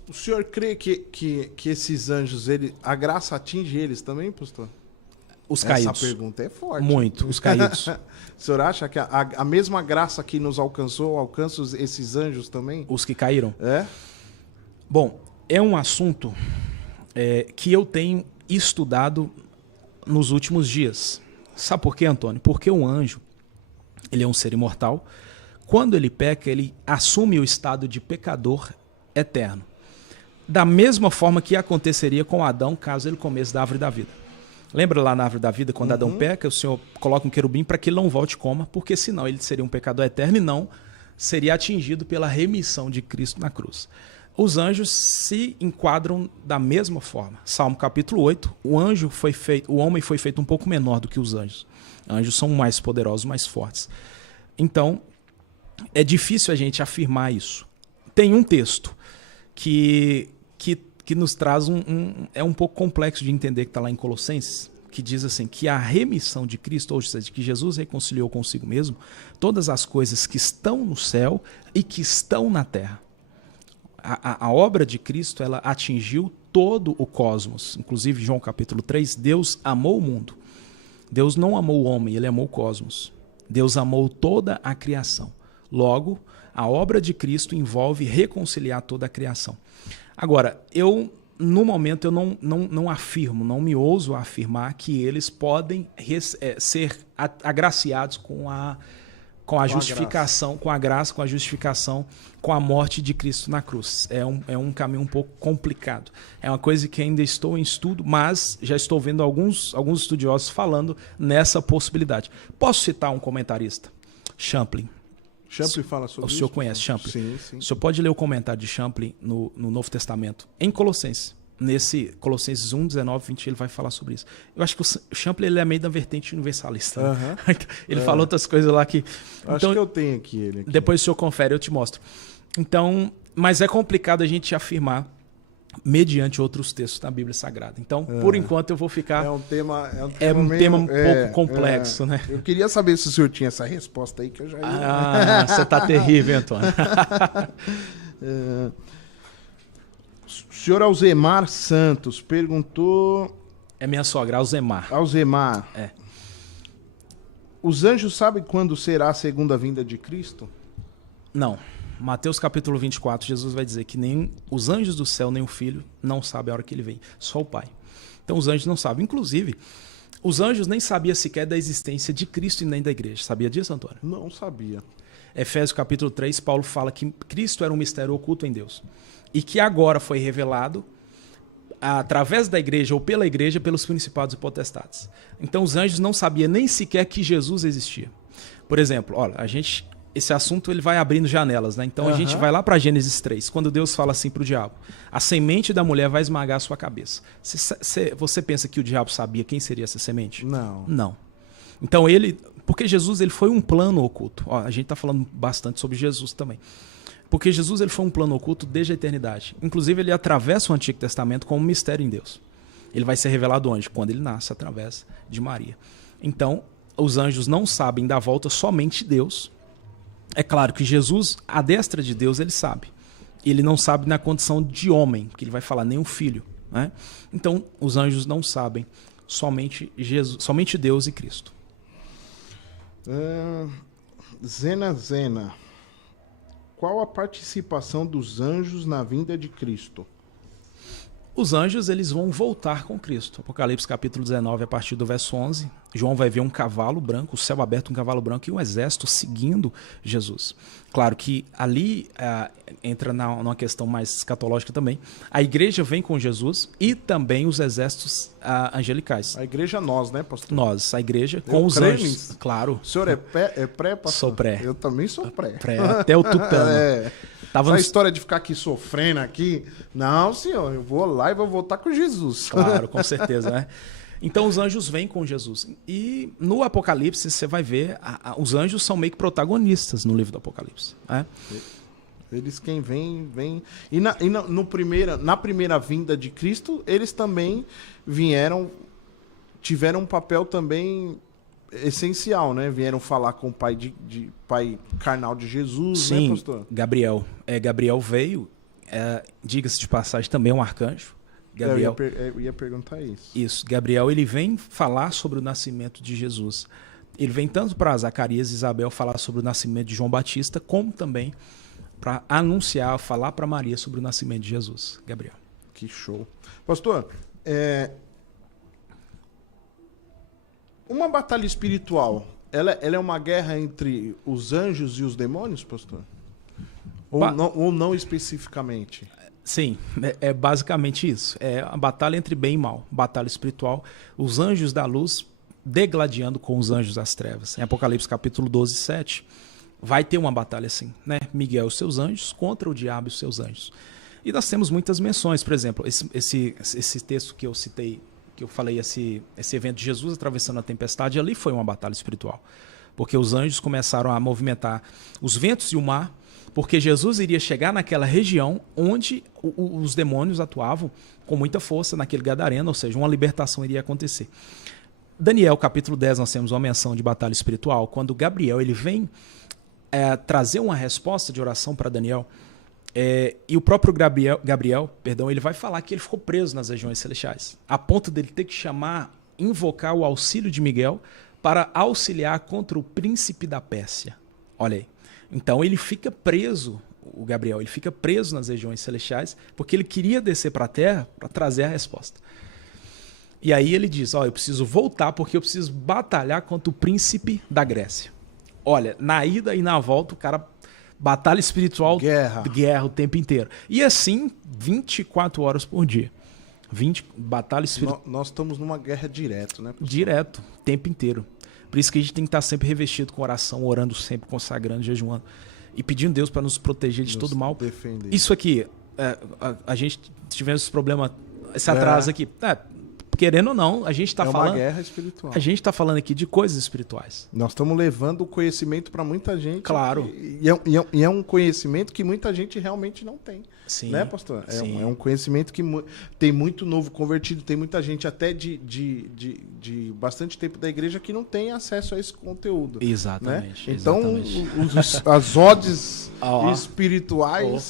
o senhor crê que esses anjos, a graça atinge eles também, pastor? Os caídos. Essa pergunta é forte. Muito, os caídos. O senhor acha que a mesma graça que nos alcançou, alcança esses anjos também? Os que caíram? Bom, é um assunto que eu tenho estudado nos últimos dias. Sabe por quê, Antônio? Porque o anjo, ele é um ser imortal. Quando ele peca, ele assume o estado de pecador eterno. Da mesma forma que aconteceria com Adão, caso ele comesse da árvore da vida. Lembra lá na árvore da vida, quando Adão peca, o Senhor coloca um querubim para que ele não volte e coma, porque senão ele seria um pecador eterno e não seria atingido pela remissão de Cristo na cruz. Os anjos se enquadram da mesma forma. Salmo capítulo 8, o homem foi feito um pouco menor do que os anjos. Anjos são mais poderosos, mais fortes. Então, é difícil a gente afirmar isso. Tem um texto que nos traz é um pouco complexo de entender, que está lá em Colossenses, que diz assim, que a remissão de Cristo, ou seja, que Jesus reconciliou consigo mesmo, todas as coisas que estão no céu e que estão na terra. A obra de Cristo, ela atingiu todo o cosmos. Inclusive, João capítulo 3, Deus amou o mundo. Deus não amou o homem, ele amou o cosmos. Deus amou toda a criação. Logo, a obra de Cristo envolve reconciliar toda a criação. Agora, no momento, eu não afirmo, não me ouso a afirmar que eles podem ser agraciados com a justificação, com a graça, com a justificação, com a morte de Cristo na cruz. É um caminho um pouco complicado. É uma coisa que ainda estou em estudo, mas já estou vendo alguns estudiosos falando nessa possibilidade. Posso citar um comentarista? Champlin. Champlin fala sobre isso? O senhor conhece Champlin? Sim. O senhor pode ler o comentário de Champlin no Novo Testamento, em Colossenses. Nesse Colossenses 1, 19, 20, ele vai falar sobre isso. Eu acho que o Champlin ele é meio da vertente universalista. Né? Ele fala outras coisas lá que... Acho que eu tenho ele aqui. Depois o senhor confere, eu te mostro. Então, mas é complicado a gente afirmar mediante outros textos da Bíblia Sagrada. Então, por enquanto, eu vou ficar... É um tema um pouco complexo, né? Eu queria saber se o senhor tinha essa resposta aí, que eu já ia... Você tá terrível, Antônio. O senhor Alzemar Santos perguntou... É minha sogra, Alzemar. Alzemar. Os anjos sabem quando será a segunda vinda de Cristo? Não. Mateus capítulo 24, Jesus vai dizer que nem os anjos do céu, nem o Filho, não sabem a hora que ele vem. Só o Pai. Então os anjos não sabem. Inclusive, os anjos nem sabiam sequer da existência de Cristo e nem da igreja. Sabia disso, Antônio? Não sabia. Efésios capítulo 3, Paulo fala que Cristo era um mistério oculto em Deus. E que agora foi revelado através da igreja ou pela igreja, pelos principados e potestades. Então os anjos não sabiam nem sequer que Jesus existia. Por exemplo, olha, esse assunto ele vai abrindo janelas, né? Então a gente vai lá para Gênesis 3, quando Deus fala assim para o diabo: a semente da mulher vai esmagar a sua cabeça. Você pensa que o diabo sabia quem seria essa semente? Não. Não. Então Porque Jesus ele foi um plano oculto. Ó, a gente está falando bastante sobre Jesus também. Porque Jesus ele foi um plano oculto desde a eternidade. Inclusive, ele atravessa o Antigo Testamento como um mistério em Deus. Ele vai ser revelado onde? Quando ele nasce, através de Maria. Então, os anjos não sabem da volta, somente Deus. É claro que Jesus, à destra de Deus, ele sabe. Ele não sabe na condição de homem, porque ele vai falar nem um filho. Né? Então, os anjos não sabem, somente Deus e Cristo. Zena. Qual a participação dos anjos na vinda de Cristo? Os anjos eles vão voltar com Cristo. Apocalipse capítulo 19, a partir do verso 11. João vai ver um cavalo branco, o céu aberto, um cavalo branco e um exército seguindo Jesus. Claro que ali entra numa questão mais escatológica também. A igreja vem com Jesus e também os exércitos angelicais. A igreja nós, né, pastor? Nós, a igreja com os anjos. Claro. O senhor é pré, pastor? Sou pré. Eu também sou pré. Até o tutano. Essa história de ficar aqui sofrendo aqui. Não, senhor, eu vou lá e vou voltar com Jesus. Claro, com certeza, né? Então os anjos vêm com Jesus. E no Apocalipse você vai ver, os anjos são meio que protagonistas no livro do Apocalipse. Né? Eles quem vem. E na primeira vinda de Cristo, eles também tiveram um papel também essencial, né? Vieram falar com o pai carnal de Jesus, sim, né, pastor? Gabriel. Gabriel veio, diga-se de passagem, também um arcanjo. Gabriel, eu ia perguntar isso. Isso. Gabriel, ele vem falar sobre o nascimento de Jesus. Ele vem tanto para Zacarias e Isabel falar sobre o nascimento de João Batista, como também para anunciar, falar para Maria sobre o nascimento de Jesus. Gabriel. Que show. Pastor, uma batalha espiritual, ela é uma guerra entre os anjos e os demônios, pastor? Ou não especificamente? Sim, é basicamente isso. É a batalha entre bem e mal, batalha espiritual. Os anjos da luz degladiando com os anjos das trevas. Em Apocalipse capítulo 12, 7, vai ter uma batalha assim, né? Miguel e os seus anjos contra o diabo e os seus anjos. E nós temos muitas menções, por exemplo, esse texto que eu citei, que eu falei, esse evento de Jesus atravessando a tempestade, ali foi uma batalha espiritual. Porque os anjos começaram a movimentar os ventos e o mar, porque Jesus iria chegar naquela região onde os demônios atuavam com muita força, naquele gadareno, ou seja, uma libertação iria acontecer. Daniel, capítulo 10, nós temos uma menção de batalha espiritual, quando Gabriel ele vem trazer uma resposta de oração para Daniel, e o próprio Gabriel, ele vai falar que ele ficou preso nas regiões celestiais, a ponto dele ter que invocar o auxílio de Miguel para auxiliar contra o príncipe da Pérsia. Olha aí. Então ele fica preso, o Gabriel, ele fica preso nas regiões celestiais, porque ele queria descer para a terra para trazer a resposta. E aí ele diz, eu preciso voltar porque eu preciso batalhar contra o príncipe da Grécia. Olha, na ida e na volta, o cara batalha espiritual, guerra o tempo inteiro. E assim, 24 horas por dia. Batalha espiritual. Nós estamos numa guerra direto, né, pessoal? Direto, o tempo inteiro. Por isso que a gente tem que estar sempre revestido com oração, orando sempre, consagrando, jejuando. E pedindo a Deus para nos proteger de todo mal. Defender. Isso aqui, a gente tivemos esse problema, esse atraso aqui. Querendo ou não, a gente está falando... É uma guerra espiritual. A gente está falando aqui de coisas espirituais. Nós estamos levando o conhecimento para muita gente. Claro. E é um conhecimento que muita gente realmente não tem. Sim. Né, pastor? Sim. É um conhecimento que tem muito novo convertido, tem muita gente até de bastante tempo da igreja que não tem acesso a esse conteúdo. Exatamente. Né? Então, exatamente. as odes espirituais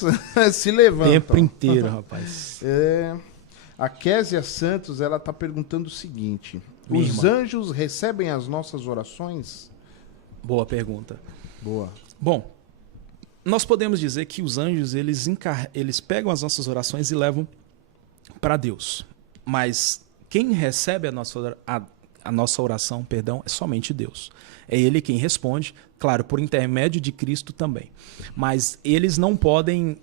se levantam. O tempo inteiro, rapaz. A Késia Santos, ela está perguntando o seguinte: Minha os irmã. anjos recebem as nossas orações? Boa pergunta. Boa. Bom, nós podemos dizer que os anjos, eles pegam as nossas orações e levam para Deus. Mas quem recebe a nossa oração, é somente Deus. É Ele quem responde, claro, por intermédio de Cristo também. Mas eles não podem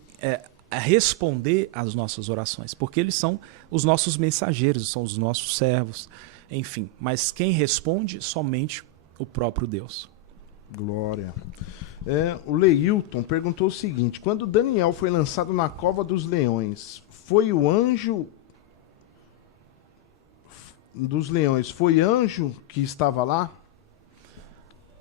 responder às nossas orações, porque eles são os nossos mensageiros, são os nossos servos, enfim. Mas quem responde, somente o próprio Deus. Glória. O Leilton perguntou o seguinte: quando Daniel foi lançado na cova dos leões, foi anjo que estava lá?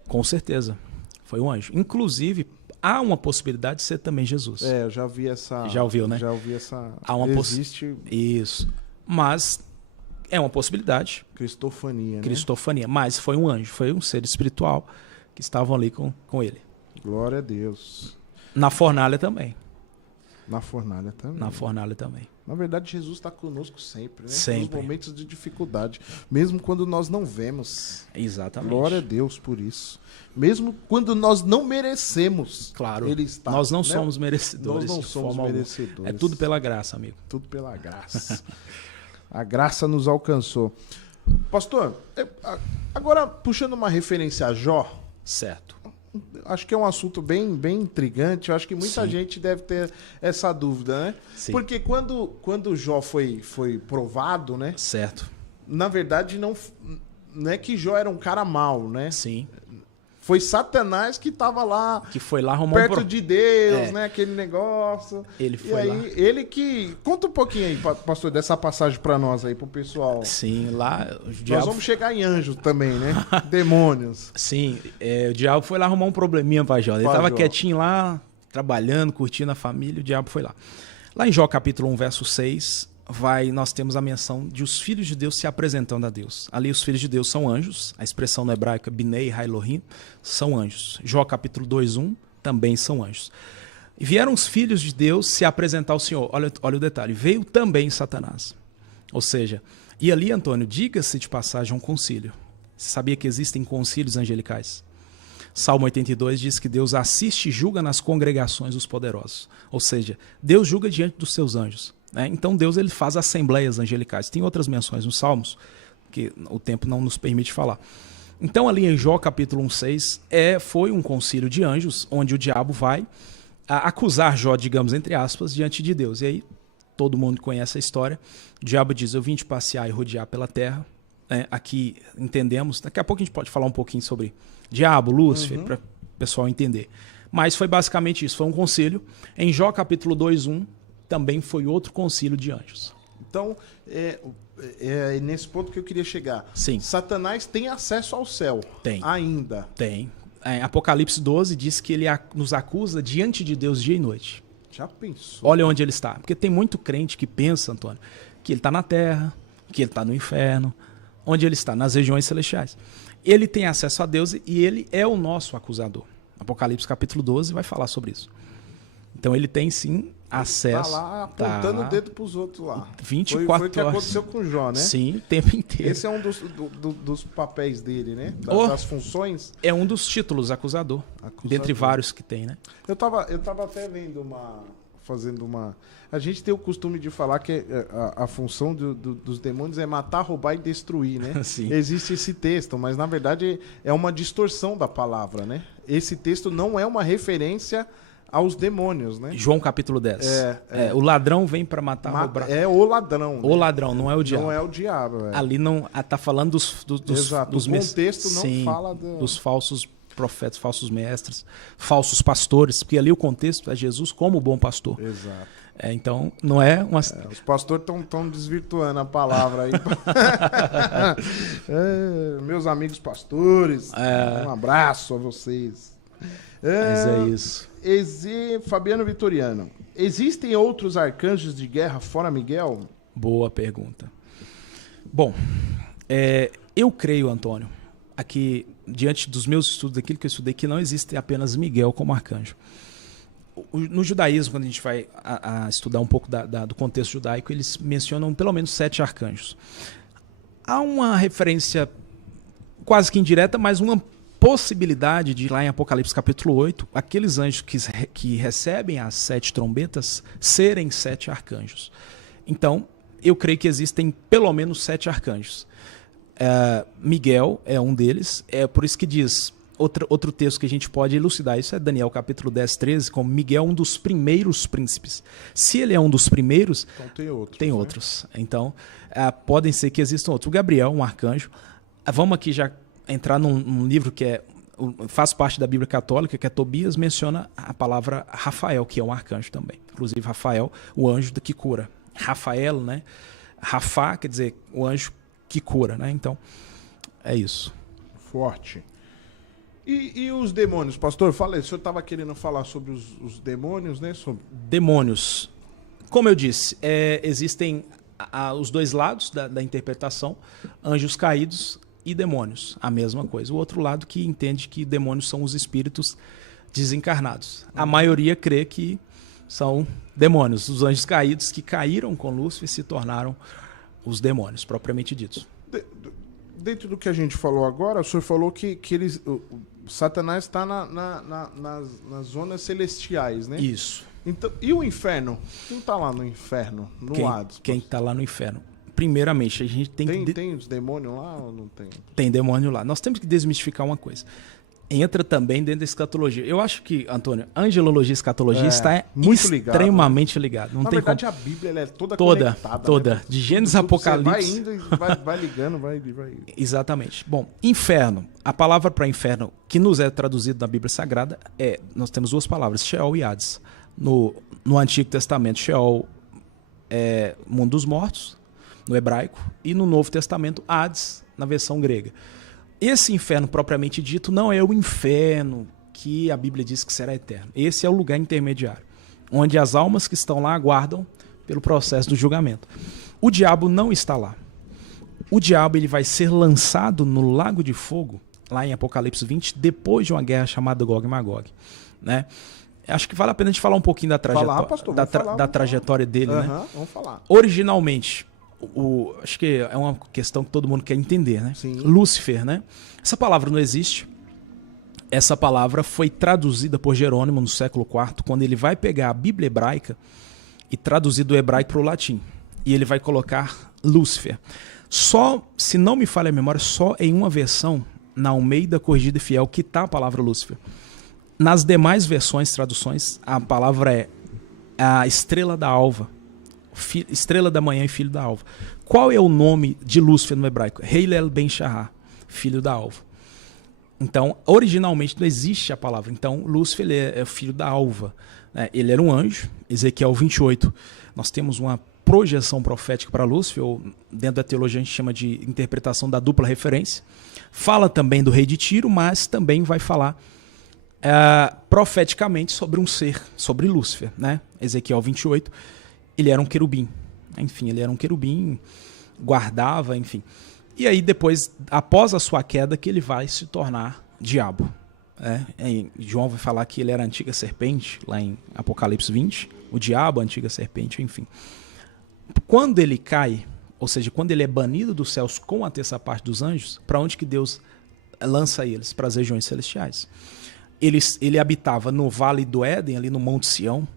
Com certeza. Foi um anjo. Inclusive, há uma possibilidade de ser também Jesus. Eu já vi essa... Já ouviu, né? Já ouvi essa... Há uma Existe... Isso. Mas é uma possibilidade. Cristofania, né? Cristofania. Mas foi um anjo, foi um ser espiritual que estavam ali com ele. Glória a Deus. Na fornalha também. Na fornalha também. Na fornalha também. Na verdade, Jesus está conosco sempre, né? Sempre. Nos momentos de dificuldade. Mesmo quando nós não vemos. Exatamente. Glória a Deus por isso. Mesmo quando nós não merecemos. Claro. Ele está. Nós não né? somos merecedores. Nós não somos merecedores. É tudo pela graça, amigo. Tudo pela graça. A graça nos alcançou. Pastor, agora puxando uma referência a Jó. Certo. Acho que é um assunto bem intrigante. Eu acho que muita gente deve ter essa dúvida, né? Sim. Porque quando Jó foi provado, né? Certo. Na verdade, não é que Jó era um cara mau, né? Sim. Foi Satanás que estava lá Que foi lá arrumar perto de Deus, É. né? Aquele negócio. Ele E foi aí, lá. ele que... Conta um pouquinho aí, pastor, dessa passagem para nós aí, pro pessoal. Sim, lá o Nós diabo... vamos chegar em anjos também, né? Demônios. Sim, o diabo foi lá arrumar um probleminha pra Jó. Ele Pra tava Jó. quietinho lá, trabalhando, curtindo a família, o diabo foi lá. Lá em Jó capítulo 1, verso 6, nós temos a menção de os filhos de Deus se apresentando a Deus. Ali os filhos de Deus são anjos, a expressão no hebraico Binei Hailohim, são anjos. Jó capítulo 2, 1, também são anjos. E vieram os filhos de Deus se apresentar ao Senhor. Olha o detalhe, veio também Satanás. Ou seja, e ali, Antônio, diga-se de passagem um concílio. Você sabia que existem concílios angelicais? Salmo 82 diz que Deus assiste e julga nas congregações os poderosos. Ou seja, Deus julga diante dos seus anjos. Né? Então Deus ele faz assembleias angelicais. Tem outras menções nos Salmos, que o tempo não nos permite falar. Então ali em Jó capítulo 1:6 foi um concílio de anjos, onde o diabo vai acusar Jó, digamos, entre aspas, diante de Deus. E aí todo mundo conhece a história. O diabo diz, eu vim te passear e rodear pela terra. Aqui entendemos, daqui a pouco a gente pode falar um pouquinho sobre diabo, Lúcifer, para o pessoal entender. Mas foi basicamente isso, foi um concílio. Em Jó capítulo 2:1 também foi outro concílio de anjos. Então, é nesse ponto que eu queria chegar. Sim. Satanás tem acesso ao céu. Tem. Ainda. Tem. Apocalipse 12 diz que ele nos acusa diante de Deus dia e noite. Já pensou? Olha onde ele está. Porque tem muito crente que pensa, Antônio, que ele está na terra, que ele está no inferno. Onde ele está? Nas regiões celestiais. Ele tem acesso a Deus e ele é o nosso acusador. Apocalipse capítulo 12 vai falar sobre isso. Então ele tem sim acesso. Tá lá apontando o dedo pros outros lá. 24 foi o que horas. aconteceu com o Jó, né? Sim, o tempo inteiro. Esse é um dos papéis dele, né? Das funções. É um dos títulos, acusador. Dentre vários que tem, né? Eu tava até vendo a gente tem o costume de falar que a função dos demônios é matar, roubar e destruir, né? Sim. Existe esse texto, mas na verdade é uma distorção da palavra, né? Esse texto não é uma referência aos demônios, né? João capítulo 10. O ladrão vem para matar, roubar. É o ladrão. O ladrão, não é o diabo. Não é o diabo. Ali não tá falando dos Exato. O contexto não fala dos falsos profetas, falsos mestres, falsos pastores, porque ali o contexto é Jesus como o bom pastor. Exato. Então, não é uma... Os pastores estão desvirtuando a palavra aí. Meus amigos pastores, um abraço a vocês. Mas é isso. Fabiano Vitoriano, existem outros arcanjos de guerra fora Miguel? Boa pergunta. Bom, eu creio, Antônio, aqui, diante dos meus estudos, daquilo que eu estudei, que não existe apenas Miguel como arcanjo. No judaísmo, quando a gente vai estudar um pouco do contexto judaico, eles mencionam pelo menos 7 arcanjos. Há uma referência quase que indireta, mas uma possibilidade de, lá em Apocalipse capítulo 8, aqueles anjos que recebem as 7 trombetas serem 7 arcanjos. Então, eu creio que existem pelo menos 7 arcanjos. Miguel é um deles, por isso que diz... Outro texto que a gente pode elucidar isso é Daniel capítulo 10, 13, como Miguel um dos primeiros príncipes. Se ele é um dos primeiros, então tem outros. Tem outros. Então, podem ser que existam outros. O Gabriel, um arcanjo. Vamos aqui já entrar num livro que faz parte da Bíblia Católica, que é Tobias, menciona a palavra Rafael, que é um arcanjo também. Inclusive, Rafael, o anjo que cura. Rafael, né? Rafa quer dizer o anjo que cura, né? Então, é isso. Forte. E os demônios, pastor? Fala aí, o senhor estava querendo falar sobre os demônios, né? Demônios. Como eu disse, existem os dois lados da interpretação, anjos caídos e demônios, a mesma coisa. O outro lado que entende que demônios são os espíritos desencarnados. A maioria crê que são demônios, os anjos caídos que caíram com Lúcifer se tornaram os demônios, propriamente ditos. Dentro do que a gente falou agora, o senhor falou que Satanás está nas zonas celestiais, né? Isso. Então, e o inferno? Quem está lá no inferno? Quem está lá no inferno? Primeiramente, a gente tem os demônios lá ou não tem? Tem demônio lá. Nós temos que desmistificar uma coisa. Entra também dentro da escatologia. Eu acho que, Antônio, angelologia e escatologia está muito extremamente ligado. Não Na tem verdade, como... a Bíblia ela é toda conectada. Toda. Né? De Gênesis a Apocalipse. Vai indo e vai ligando, vai. Exatamente. Bom, inferno. A palavra para inferno que nos é traduzida na Bíblia Sagrada nós temos duas palavras, Sheol e Hades. No Antigo Testamento, Sheol é mundo dos mortos, no hebraico, e no Novo Testamento, Hades, na versão grega. Esse inferno propriamente dito não é o inferno que a Bíblia diz que será eterno. Esse é o lugar intermediário, onde as almas que estão lá aguardam pelo processo do julgamento. O diabo não está lá. O diabo ele vai ser lançado no lago de fogo, lá em Apocalipse 20, depois de uma guerra chamada Gog e Magog, né? Acho que vale a pena a gente falar um pouquinho da trajetória dele, né? Vamos falar. Originalmente, acho que é uma questão que todo mundo quer entender, né? Sim. Lúcifer, né? Essa palavra não existe. Essa palavra foi traduzida por Jerônimo no século IV, quando ele vai pegar a Bíblia hebraica e traduzir do hebraico para o latim. E ele vai colocar Lúcifer. Só, se não me falha a memória, só em uma versão, na Almeida Corrigida e Fiel, que está a palavra Lúcifer. Nas demais versões, traduções, a palavra é a estrela da alva. Estrela da manhã e filho da alva. Qual é o nome de Lúcifer no hebraico? Heilel ben Shahar, filho da alva. Então, originalmente não existe a palavra. Então, Lúcifer ele é o filho da alva. Né? Ele era um anjo. Ezequiel 28, nós temos uma projeção profética para Lúcifer, ou dentro da teologia a gente chama de interpretação da dupla referência. Fala também do rei de Tiro, mas também vai falar profeticamente sobre um ser, sobre Lúcifer. Né? Ezequiel 28, ele era um querubim. Enfim, ele era um querubim, guardava, enfim. E aí depois, após a sua queda, que ele vai se tornar diabo. João vai falar que ele era a antiga serpente, lá em Apocalipse 20. O diabo, a antiga serpente, enfim. Quando ele cai, ou seja, quando ele é banido dos céus com a terça parte dos anjos, para onde que Deus lança eles? Para as regiões celestiais. Ele habitava no Vale do Éden, ali no Monte Sião.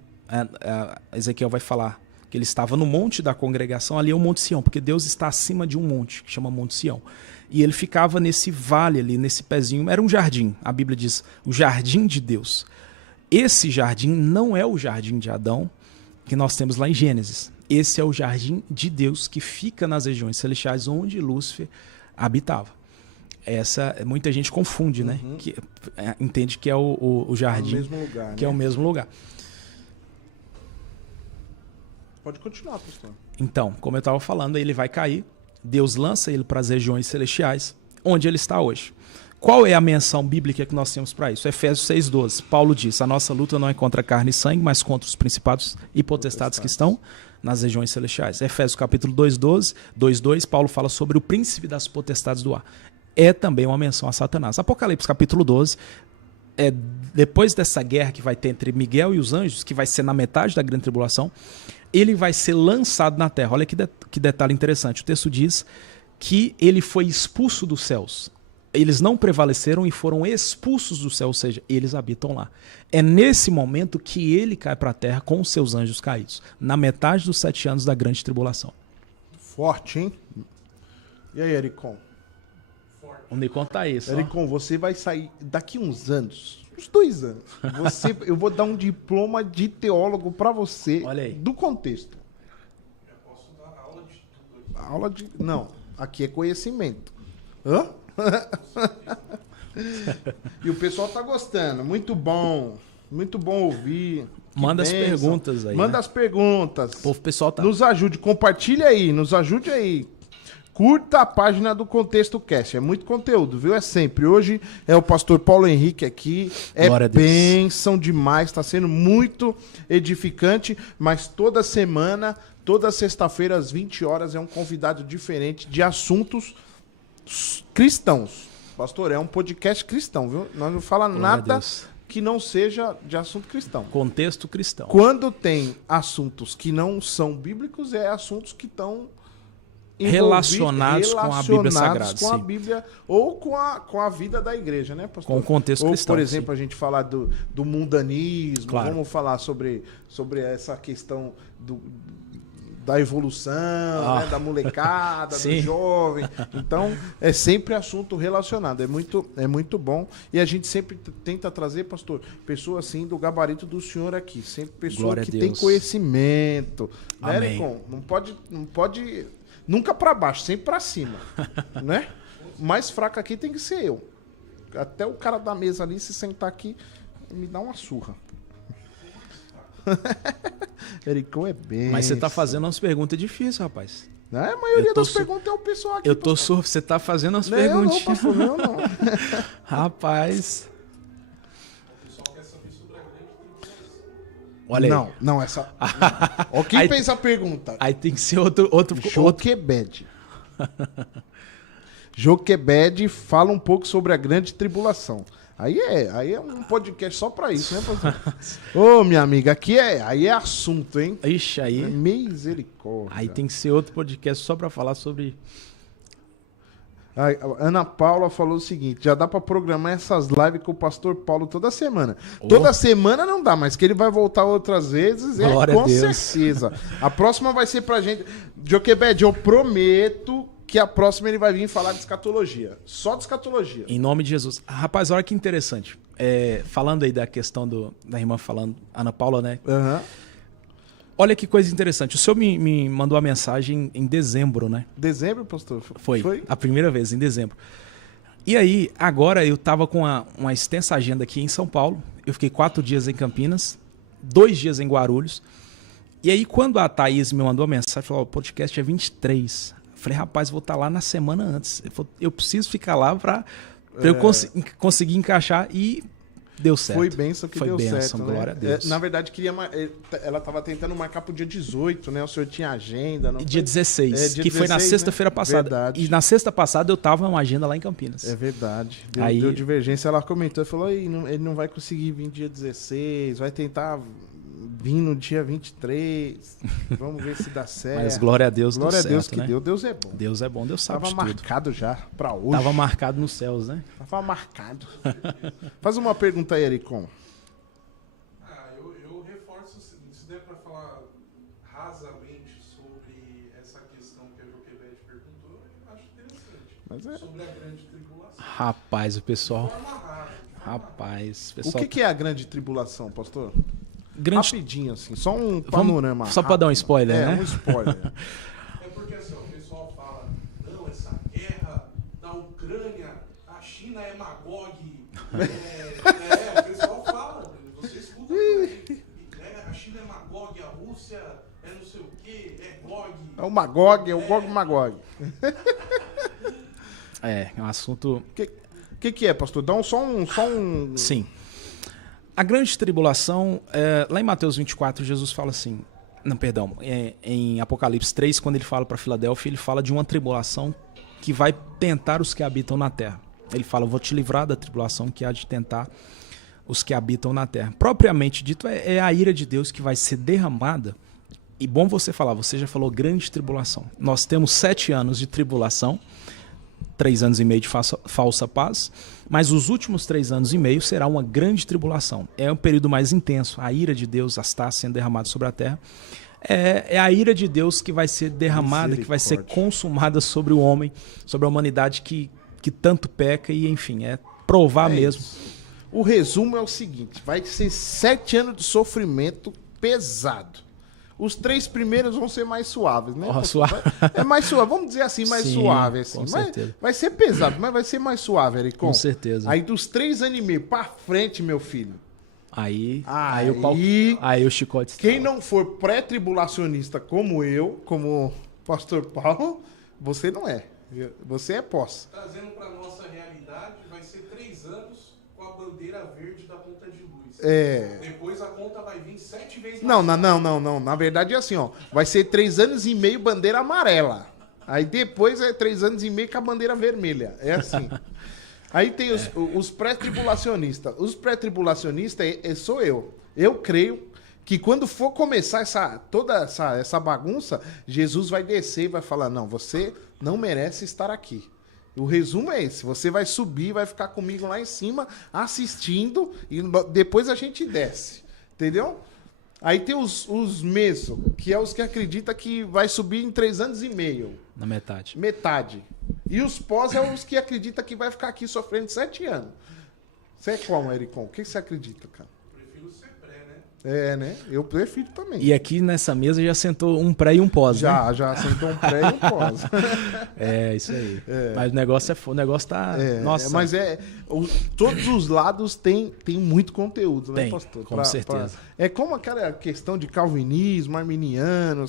Ezequiel vai falar que ele estava no monte da congregação, ali é o Monte Sião, porque Deus está acima de um monte, que chama Monte Sião. E ele ficava nesse vale ali, nesse pezinho, era um jardim. A Bíblia diz, o jardim de Deus. Esse jardim não é o jardim de Adão, que nós temos lá em Gênesis. Esse é o jardim de Deus, que fica nas regiões celestiais, onde Lúcifer habitava. Muita gente confunde, né? Que, entende que é o jardim, é o mesmo lugar, que é o mesmo lugar. Pode continuar, pastor. Então, como eu estava falando, ele vai cair, Deus lança ele para as regiões celestiais, onde ele está hoje. Qual é a menção bíblica que nós temos para isso? Efésios 6,12. Paulo diz, a nossa luta não é contra carne e sangue, mas contra os principados e potestades que estão nas regiões celestiais. Efésios capítulo 2,2, Paulo fala sobre o príncipe das potestades do ar. É também uma menção a Satanás. Apocalipse capítulo 12, depois dessa guerra que vai ter entre Miguel e os anjos, que vai ser na metade da grande tribulação, ele vai ser lançado na terra. Olha que detalhe interessante. O texto diz que ele foi expulso dos céus. Eles não prevaleceram e foram expulsos do céu, ou seja, eles habitam lá. É nesse momento que ele cai para a terra com os seus anjos caídos, na metade dos 7 anos da grande tribulação. Forte, hein? E aí, Ericon? O Nicon tá aí, só. Ericon, você vai sair daqui uns anos, uns 2 anos. Eu vou dar um diploma de teólogo para você. Olha aí. Do contexto. Eu posso dar aula de tudo. Não, aqui é conhecimento. Hã? E o pessoal tá gostando. Muito bom ouvir. Manda as perguntas aí. Manda as perguntas. O povo pessoal tá. Nos ajude, compartilha aí, nos ajude aí. curta a página do Contexto Cast. É muito conteúdo, viu? É sempre. Hoje é o pastor Paulo Henrique aqui. É Glória a Deus. bênção demais. Está sendo muito edificante. Mas toda semana, toda sexta-feira, às 20 horas, é um convidado diferente de assuntos cristãos. Pastor, é um podcast cristão, viu? Nós não falamos Glória a nada Deus. que não seja de assunto cristão. Contexto cristão. Quando tem assuntos que não são bíblicos, é assuntos que estão Relacionados com a Bíblia Sagrada, com a sim. Bíblia ou com a vida da igreja, né, pastor? Com o contexto ou, cristão, por exemplo, a gente falar do mundanismo, Claro. vamos falar sobre essa questão da evolução, né, da molecada, do Sim. jovem. Então, é sempre assunto relacionado. É muito bom. E a gente sempre tenta trazer, pastor, pessoas assim do gabarito do senhor aqui. Sempre pessoa Glória a que Deus. tem conhecimento. Né, Amém. Ericon? Não pode nunca para baixo, sempre para cima. Né? O mais fraco aqui tem que ser eu. Até o cara da mesa ali se sentar aqui me dá uma surra. Ericon é bem. Mas você tá fazendo umas perguntas difíceis, rapaz. Né? A maioria Eu tô das perguntas é o pessoal aqui. Eu tô pastor. surdo, você tá fazendo umas Não, eu não, perguntinhas. pastor, não. Rapaz. O pessoal quer saber sobre a grande tribulação. Olha aí. Não, essa. Ó, quem Aí- fez a pergunta? Aí tem que ser outro. Joquebed. Joquebed fala um pouco sobre a grande tribulação. Aí é um podcast só pra isso, né, pastor? Ô, minha amiga, aí é assunto, hein? Ixi, aí. Misericórdia. Aí tem que ser outro podcast só pra falar sobre. A Ana Paula falou o seguinte: já dá pra programar essas lives com o pastor Paulo toda semana. Oh. Toda semana não dá, mas que ele vai voltar outras vezes, Glória a com Deus. certeza. A próxima vai ser pra gente. Joquebed, eu prometo que a próxima ele vai vir falar de escatologia. Só de escatologia. Em nome de Jesus. Rapaz, olha que interessante. Falando aí da questão da irmã falando, Ana Paula, né? Aham. Olha que coisa interessante. O senhor me mandou a mensagem em dezembro, né? Dezembro, pastor? Foi a primeira vez, em dezembro. E aí, agora eu tava com uma extensa agenda aqui em São Paulo. Eu fiquei 4 dias em Campinas, 2 dias em Guarulhos. E aí, quando a Thaís me mandou a mensagem, falou: o podcast é 23. Eu falei: rapaz, vou estar lá na semana antes. Eu preciso ficar lá pra eu conseguir encaixar. E deu certo. Foi bênção que Foi deu bênção, certo, né? glória a Deus. Na verdade, ela tava tentando marcar pro dia 18, né? O senhor tinha agenda. Não Dia foi? 16, dia que foi na 16, sexta-feira né? passada. Verdade. E na sexta passada eu tava numa agenda lá em Campinas. É verdade. Aí- Deu divergência. Ela comentou e falou: ele não vai conseguir vir dia 16, vai tentar vir no dia 23. Vamos ver se dá certo. Mas glória a Deus, Glória a deu Deus certo, que né? deu. Deus é bom. Deus é bom, Deus sabe Tava de tudo. marcado já pra hoje. Tava marcado nos céus, né? Tava marcado. Faz uma pergunta aí, Ericon. Eu reforço o seguinte: se der para falar rasamente sobre essa questão que a Joquebed perguntou, eu acho interessante. Mas é- Sobre a grande tribulação. Rapaz, o pessoal. De forma rasa. Rapaz, o O pessoal. que é a grande tribulação, pastor? Grande... Rapidinho, assim. Só um panorama. só pra dar um spoiler, é, né? um spoiler. É porque assim, ó, o pessoal fala: não, essa guerra da Ucrânia, a China é Magog. O pessoal fala, você escuta por aí, a China é Magog, a Rússia é não sei o que, é Gog. É o Magog, é o Gog Magog. É um assunto. O que é, pastor? Dá só um... Sim. A grande tribulação, lá em Mateus 24, Jesus fala assim. Não, perdão. Em Apocalipse 3, quando ele fala para Filadélfia, ele fala de uma tribulação que vai tentar os que habitam na terra. Ele fala: vou te livrar da tribulação que há de tentar os que habitam na terra. Propriamente dito, é a ira de Deus que vai ser derramada. E bom você falar, você já falou grande tribulação. Nós temos 7 anos de tribulação, 3 anos e meio de falsa paz, mas os últimos 3 anos e meio será uma grande tribulação. É um período mais intenso. A ira de Deus está sendo derramada sobre a terra. É a ira de Deus que vai ser derramada, que vai ser consumada sobre o homem, sobre a humanidade que tanto peca e, enfim, provar mesmo. Isso. O resumo é o seguinte: vai ser 7 anos de sofrimento pesado. Os 3 primeiros vão ser mais suaves, né? Suave. É mais suave, vamos dizer assim, mais Sim, suave. Assim. com certeza. Vai ser pesado, mas vai ser mais suave, Ericon. Com certeza. Aí dos 3 anos e meio pra frente, meu filho. Aí o chicote. Quem não for pré-tribulacionista como eu, como o pastor Paulo, Você não é. Você é pós. Trazendo para nossa realidade, vai ser 3 anos com a bandeira verde da conta de luz. Depois a conta vai vir 7 vezes mais. Não. Na verdade é assim, ó. Vai ser 3 anos e meio bandeira amarela. Aí depois é 3 anos e meio com a bandeira vermelha. É assim. Aí tem os pré-tribulacionistas. Os pré-tribulacionistas sou eu. Eu creio que quando for começar toda essa bagunça, Jesus vai descer e vai falar, não, você não merece estar aqui. O resumo é esse, você vai subir, vai ficar comigo lá em cima, assistindo, e depois a gente desce, entendeu? Aí tem os meso, que é os que acreditam que vai subir em 3 anos e meio. Na metade. Metade. E os pós é os que acreditam que vai ficar aqui sofrendo 7 anos. Você é qual, Ericon? O que você acredita, cara? Prefiro ser pré, né? É, né? Eu prefiro também. E aqui nessa mesa já sentou um pré e um pós, né? Já sentou um pré e um pós. É, isso aí. Mas o negócio tá... Nossa. Mas todos os lados tem muito conteúdo, né, Tem, pastor? com certeza. É como aquela questão de calvinismo, arminiano.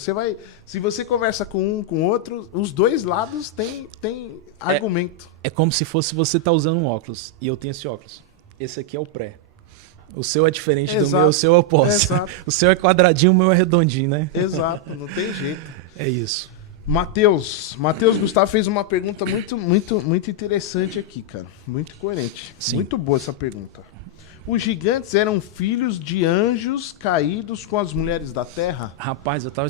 Se você conversa com um, com outro, os dois lados tem argumento. É como se fosse você tá usando um óculos e eu tenho esse óculos. Esse aqui é o pré. O seu é diferente do meu, o seu é o pós. Exato. O seu é quadradinho, o meu é redondinho, né? Exato, não tem jeito. É isso. Matheus Gustavo fez uma pergunta muito interessante aqui, cara. Muito coerente. Sim. Muito boa essa pergunta. Os gigantes eram filhos de anjos caídos com as mulheres da terra? Rapaz, eu tava...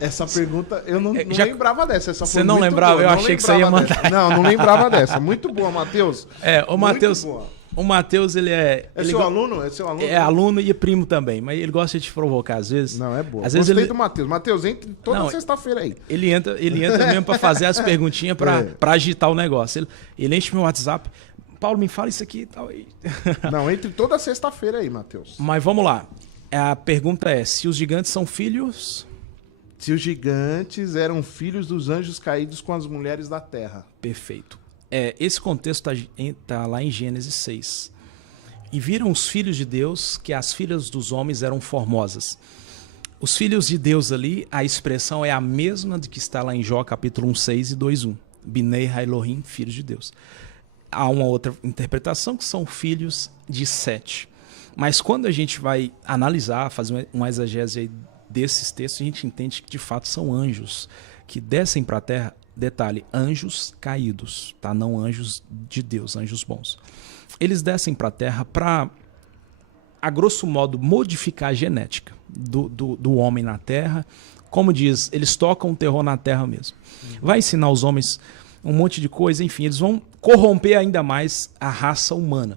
Essa pergunta, eu não Já- lembrava dessa. Você não lembrava? Eu achei que você ia mandar. Não lembrava dessa. Muito boa, Matheus. O Matheus... Muito boa. O Matheus, ele é... É ele seu go- aluno? É seu aluno? É aluno e primo também, mas ele gosta de te provocar às vezes. Não, é boa. Às vezes Gostei ele, do Matheus. Matheus, entre toda Não, sexta-feira aí. ele entra mesmo pra fazer as perguntinhas pra agitar o negócio. Ele enche meu WhatsApp. Paulo, me fala isso aqui e tal. Não, entre toda sexta-feira aí, Matheus. Mas vamos lá. A pergunta é, se os gigantes são filhos... Se os gigantes eram filhos dos anjos caídos com as mulheres da terra. Perfeito. Esse contexto tá lá em Gênesis 6. E viram os filhos de Deus que as filhas dos homens eram formosas. Os filhos de Deus ali, a expressão é a mesma de que está lá em Jó capítulo 1:6 e 2:1. Binei ha-Elohim, filhos de Deus. Há uma outra interpretação que são filhos de Sete. Mas quando a gente vai analisar, fazer uma exegese aí desses textos, a gente entende que de fato são anjos que descem para a terra. Detalhe, anjos caídos, tá? Não anjos de Deus, anjos bons. Eles descem para a terra para, a grosso modo, modificar a genética do homem na terra. Como diz, eles tocam o terror na terra mesmo. Vai ensinar os homens um monte de coisa, enfim, eles vão corromper ainda mais a raça humana.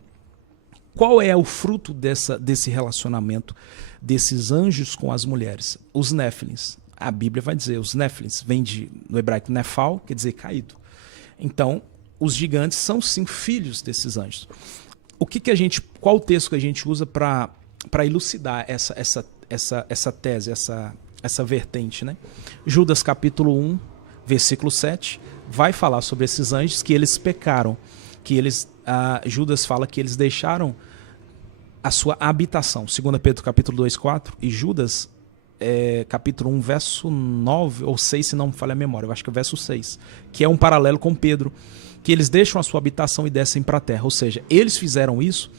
Qual é o fruto desse relacionamento desses anjos com as mulheres? Os Néfilins. A Bíblia vai dizer, os Néfilins vem no hebraico Nefal, quer dizer caído. Então, os gigantes são sim filhos desses anjos. Qual o texto que a gente usa para elucidar essa tese, essa vertente, né? Judas capítulo 1, versículo 7, vai falar sobre esses anjos que eles pecaram, Judas fala que eles deixaram a sua habitação. 2 Pedro capítulo 2, 4, e Judas capítulo 1, verso 9 ou 6, se não me falha a memória, eu acho que é o verso 6, que é um paralelo com Pedro, que eles deixam a sua habitação e descem para a terra. Ou seja, eles fizeram isso,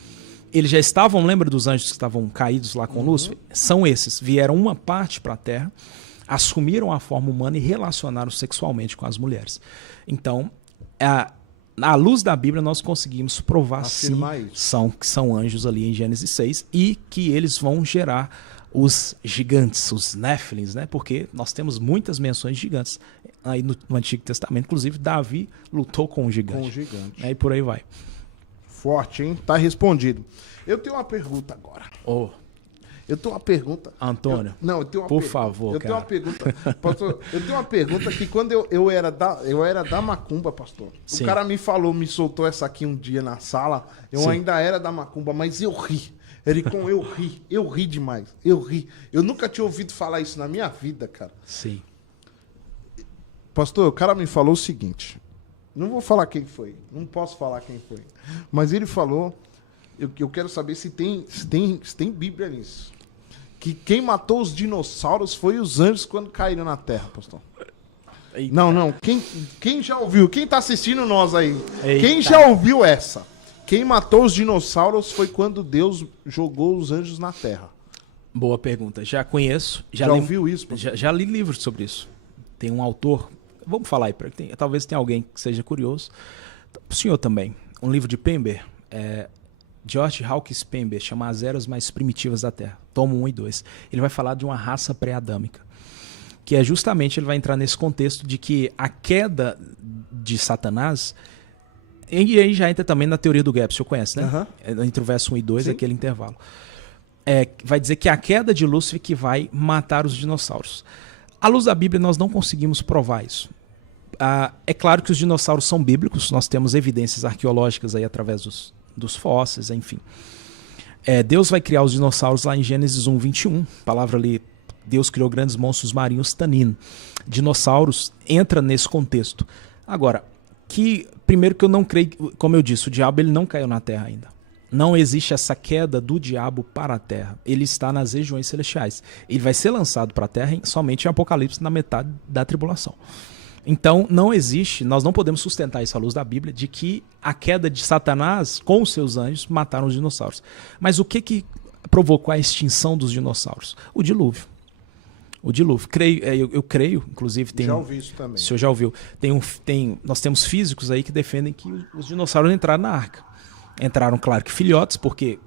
eles já estavam, lembra dos anjos que estavam caídos lá com Lúcifer? São esses, vieram uma parte para a terra, assumiram a forma humana e relacionaram sexualmente com as mulheres. Então, à luz da Bíblia, nós conseguimos provar sim que são anjos ali em Gênesis 6 e que eles vão gerar os gigantes, os Néfilins, né? Porque nós temos muitas menções de gigantes aí no Antigo Testamento. Inclusive, Davi lutou com um gigante. Com um gigante. E por aí vai. Forte, hein? Tá respondido. Eu tenho uma pergunta agora. Eu tenho uma pergunta. Antônio, eu tenho uma por favor, eu tenho uma pergunta. Pastor, eu tenho uma pergunta que quando eu era da Macumba, pastor. Sim. O cara me soltou essa aqui um dia na sala. Eu Sim. ainda era da Macumba, mas eu ri. Ericon, eu ri demais. Eu ri. Eu nunca tinha ouvido falar isso na minha vida, cara. Sim. Pastor, o cara me falou o seguinte. Não vou falar quem foi. Não posso falar quem foi. Mas ele falou. Eu quero saber se tem Bíblia nisso. Que quem matou os dinossauros foi os anjos quando caíram na terra, pastor. Eita. Não. Quem já ouviu? Quem tá assistindo nós aí? Eita. Quem já ouviu essa? Quem matou os dinossauros foi quando Deus jogou os anjos na terra. Boa pergunta. Já conheço. Já ouviu isso? Já li livros sobre isso. Tem um autor. Vamos falar aí. Talvez tenha alguém que seja curioso. O senhor também. Um livro de Pember. George Hawkins Pember. Chama As Eras Mais Primitivas da Terra. Tomo 1 e 2. Ele vai falar de uma raça pré-adâmica. Que é justamente, ele vai entrar nesse contexto de que a queda de Satanás, e aí já entra também na teoria do gap, o senhor conhece, né? Entre o verso 1 e 2, Sim. aquele intervalo. Vai dizer que é a queda de Lúcifer que vai matar os dinossauros. À luz da Bíblia, nós não conseguimos provar isso. É claro que os dinossauros são bíblicos, nós temos evidências arqueológicas aí através dos fósseis, enfim. Deus vai criar os dinossauros lá em Gênesis 1, 21, palavra ali, Deus criou grandes monstros marinhos tanino. Dinossauros entra nesse contexto. Agora, primeiro que eu não creio, como eu disse, o diabo ele não caiu na terra ainda. Não existe essa queda do diabo para a terra. Ele está nas regiões celestiais. Ele vai ser lançado para a terra somente em Apocalipse, na metade da tribulação. Então, não existe, nós não podemos sustentar isso à luz da Bíblia, de que a queda de Satanás com os seus anjos mataram os dinossauros. Mas o que provocou a extinção dos dinossauros? O dilúvio. O dilúvio. Eu creio, inclusive tem... Já ouvi isso também. O senhor já ouviu. Nós temos físicos aí que defendem que os dinossauros entraram na arca. Entraram, claro que filhotes, porque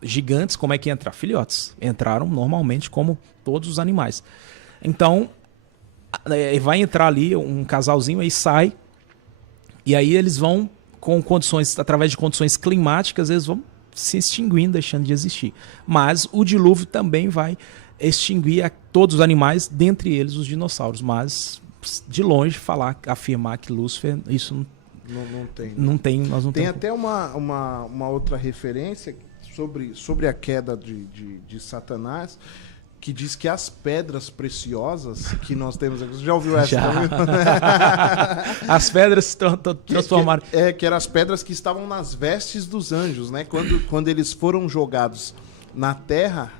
gigantes, como é que entrar? Filhotes. Entraram normalmente como todos os animais. Então, vai entrar ali um casalzinho, aí sai, e aí eles vão, através de condições climáticas, eles vão se extinguindo, deixando de existir. Mas o dilúvio também vai extinguir todos os animais, dentre eles os dinossauros. Mas, de longe, afirmar que Lúcifer, isso não tem. Não tem, nós não tem temos. até uma outra referência sobre a queda de Satanás, que diz que as pedras preciosas que nós temos aqui... Você já ouviu essa? Já. As pedras se transformaram... Que eram as pedras que estavam nas vestes dos anjos, né? Quando eles foram jogados na terra,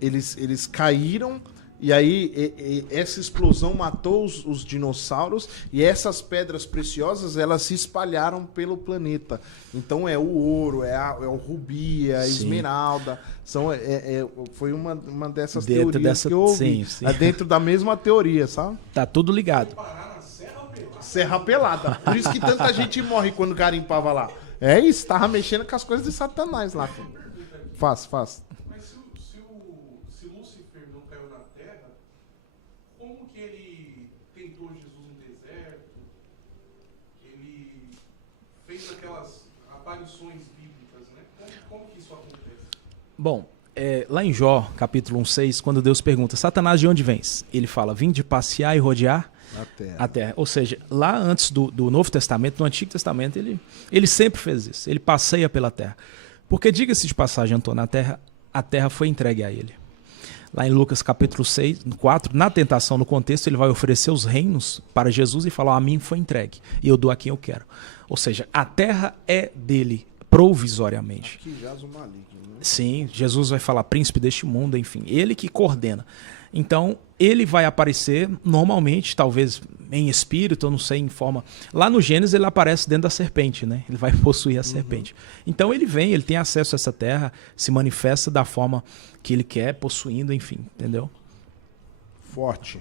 eles caíram, e aí essa explosão matou os dinossauros, e essas pedras preciosas, elas se espalharam pelo planeta. Então é o ouro, é o rubi, é a esmeralda. Foi uma dessas teorias que eu ouvi. Sim. Dentro da mesma teoria, sabe? Tá tudo ligado. Serra Pelada. Por isso que tanta gente morre quando garimpava lá. É isso, tava mexendo com as coisas de Satanás lá. Faz. Mas se Lúcifer não caiu na terra, como que ele tentou Jesus no deserto? Ele fez aquelas aparições bíblicas, né? Como que isso acontece? Bom, lá em Jó, capítulo 1:6, quando Deus pergunta, Satanás, de onde vens? Ele fala, vim de passear e rodear a terra. Ou seja, lá antes do Novo Testamento, no Antigo Testamento, ele sempre fez isso. Ele passeia pela terra. Porque, diga-se de passagem, Antônio, a terra foi entregue a ele. Lá em Lucas capítulo 4, na tentação, no contexto, ele vai oferecer os reinos para Jesus e falar, a mim foi entregue, e eu dou a quem eu quero. Ou seja, a terra é dele, provisoriamente. Aqui jaz o maligno, né? Sim, Jesus vai falar, príncipe deste mundo, enfim, ele que coordena. Então, ele vai aparecer normalmente, talvez em espírito, eu não sei, em forma... Lá no Gênesis ele aparece dentro da serpente, né? Ele vai possuir a serpente. Então ele vem, ele tem acesso a essa terra, se manifesta da forma que ele quer, possuindo, enfim, entendeu? Forte.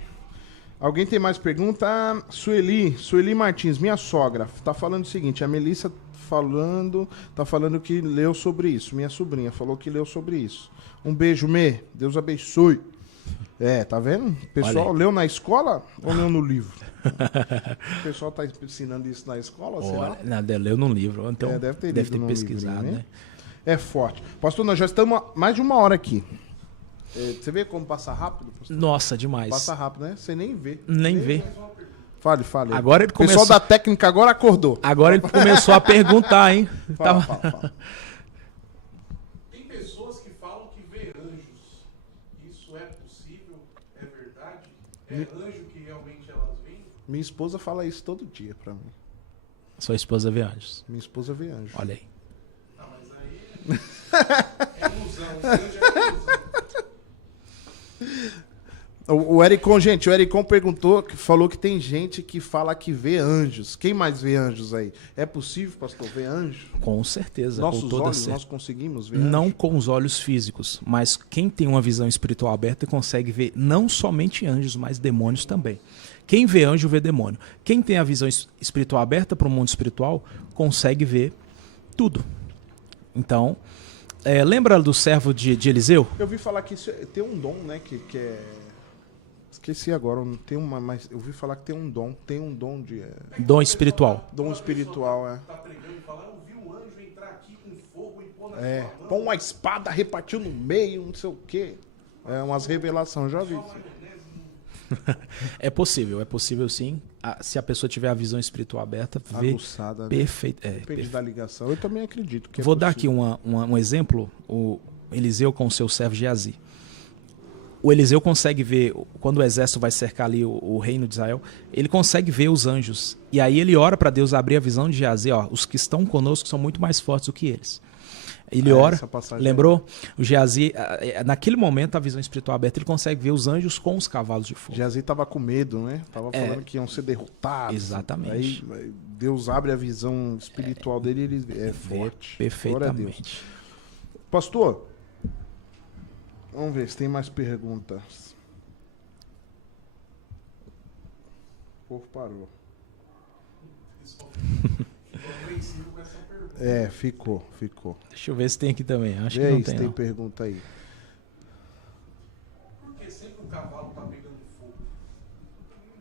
Alguém tem mais pergunta? Sueli Martins, minha sogra, tá falando o seguinte, a Melissa tá falando que leu sobre isso. Minha sobrinha falou que leu sobre isso. Um beijo, Mê. Deus abençoe. Tá vendo? O pessoal leu na escola ou leu no livro? O pessoal tá ensinando isso na escola? Leu num livro. Então deve ter pesquisado, livro, né? É forte. Pastor, nós já estamos mais de uma hora aqui. Você vê como passa rápido, pastor? Nossa, demais. Passa rápido, né? Você nem vê. Nem vê. Fale. Agora ele o pessoal da técnica agora acordou. Agora ele começou a perguntar, hein? Fala. Tem pessoas que falam que vê anjos. Isso é possível? É verdade? É anjo que realmente elas veem? Minha esposa fala isso todo dia pra mim. Sua esposa vê anjos. Minha esposa vê anjos. Olha aí. Não, mas aí é ilusão. Anjo é ilusão. O Ericon, gente, o Ericon falou que tem gente que fala que vê anjos. Quem mais vê anjos aí? É possível, pastor, ver anjos? Com certeza. Nossos com toda olhos, certeza. nós conseguimos ver Não anjos? com os olhos físicos, mas quem tem uma visão espiritual aberta consegue ver não somente anjos, mas demônios também. Quem vê anjo vê demônio. Quem tem a visão espiritual aberta para o mundo espiritual consegue ver tudo. Então, lembra do servo de Eliseu? Eu ouvi falar que tem um dom, né, que é... Esqueci agora, não tem uma, mas eu ouvi falar que tem um dom de... Dom espiritual. Dom espiritual, Tá pregando e fala, eu vi um anjo entrar aqui com fogo e pôr na É, sua mão. põe uma espada, repartiu no meio, não sei o quê. É umas revelações, já vi. É possível sim. Se a pessoa tiver a visão espiritual aberta, ver Aguçada, né? perfeito. Depende da ligação. Eu também acredito que é Vou dar aqui possível. um exemplo. O Eliseu com o seu servo Geazi. O Eliseu consegue ver, quando o exército vai cercar ali o reino de Israel, ele consegue ver os anjos. E aí ele ora para Deus abrir a visão de Geazi. Ó, os que estão conosco são muito mais fortes do que eles. Ele ora, essa passagem lembrou? O Geazi, naquele momento, a visão espiritual aberta, ele consegue ver os anjos com os cavalos de fogo. Geazi tava com medo, né? Tava falando que iam ser derrotados. Exatamente. Aí Deus abre a visão espiritual dele e ele é forte. Glória a Deus. Perfeitamente. Pastor, vamos ver se tem mais perguntas. O povo parou. Apreensivo com essa pergunta. É, ficou. Deixa eu ver se tem aqui também. Acho Vê que não aí tem, se tem não. pergunta aí. Porque sempre o cavalo tá pegando fogo.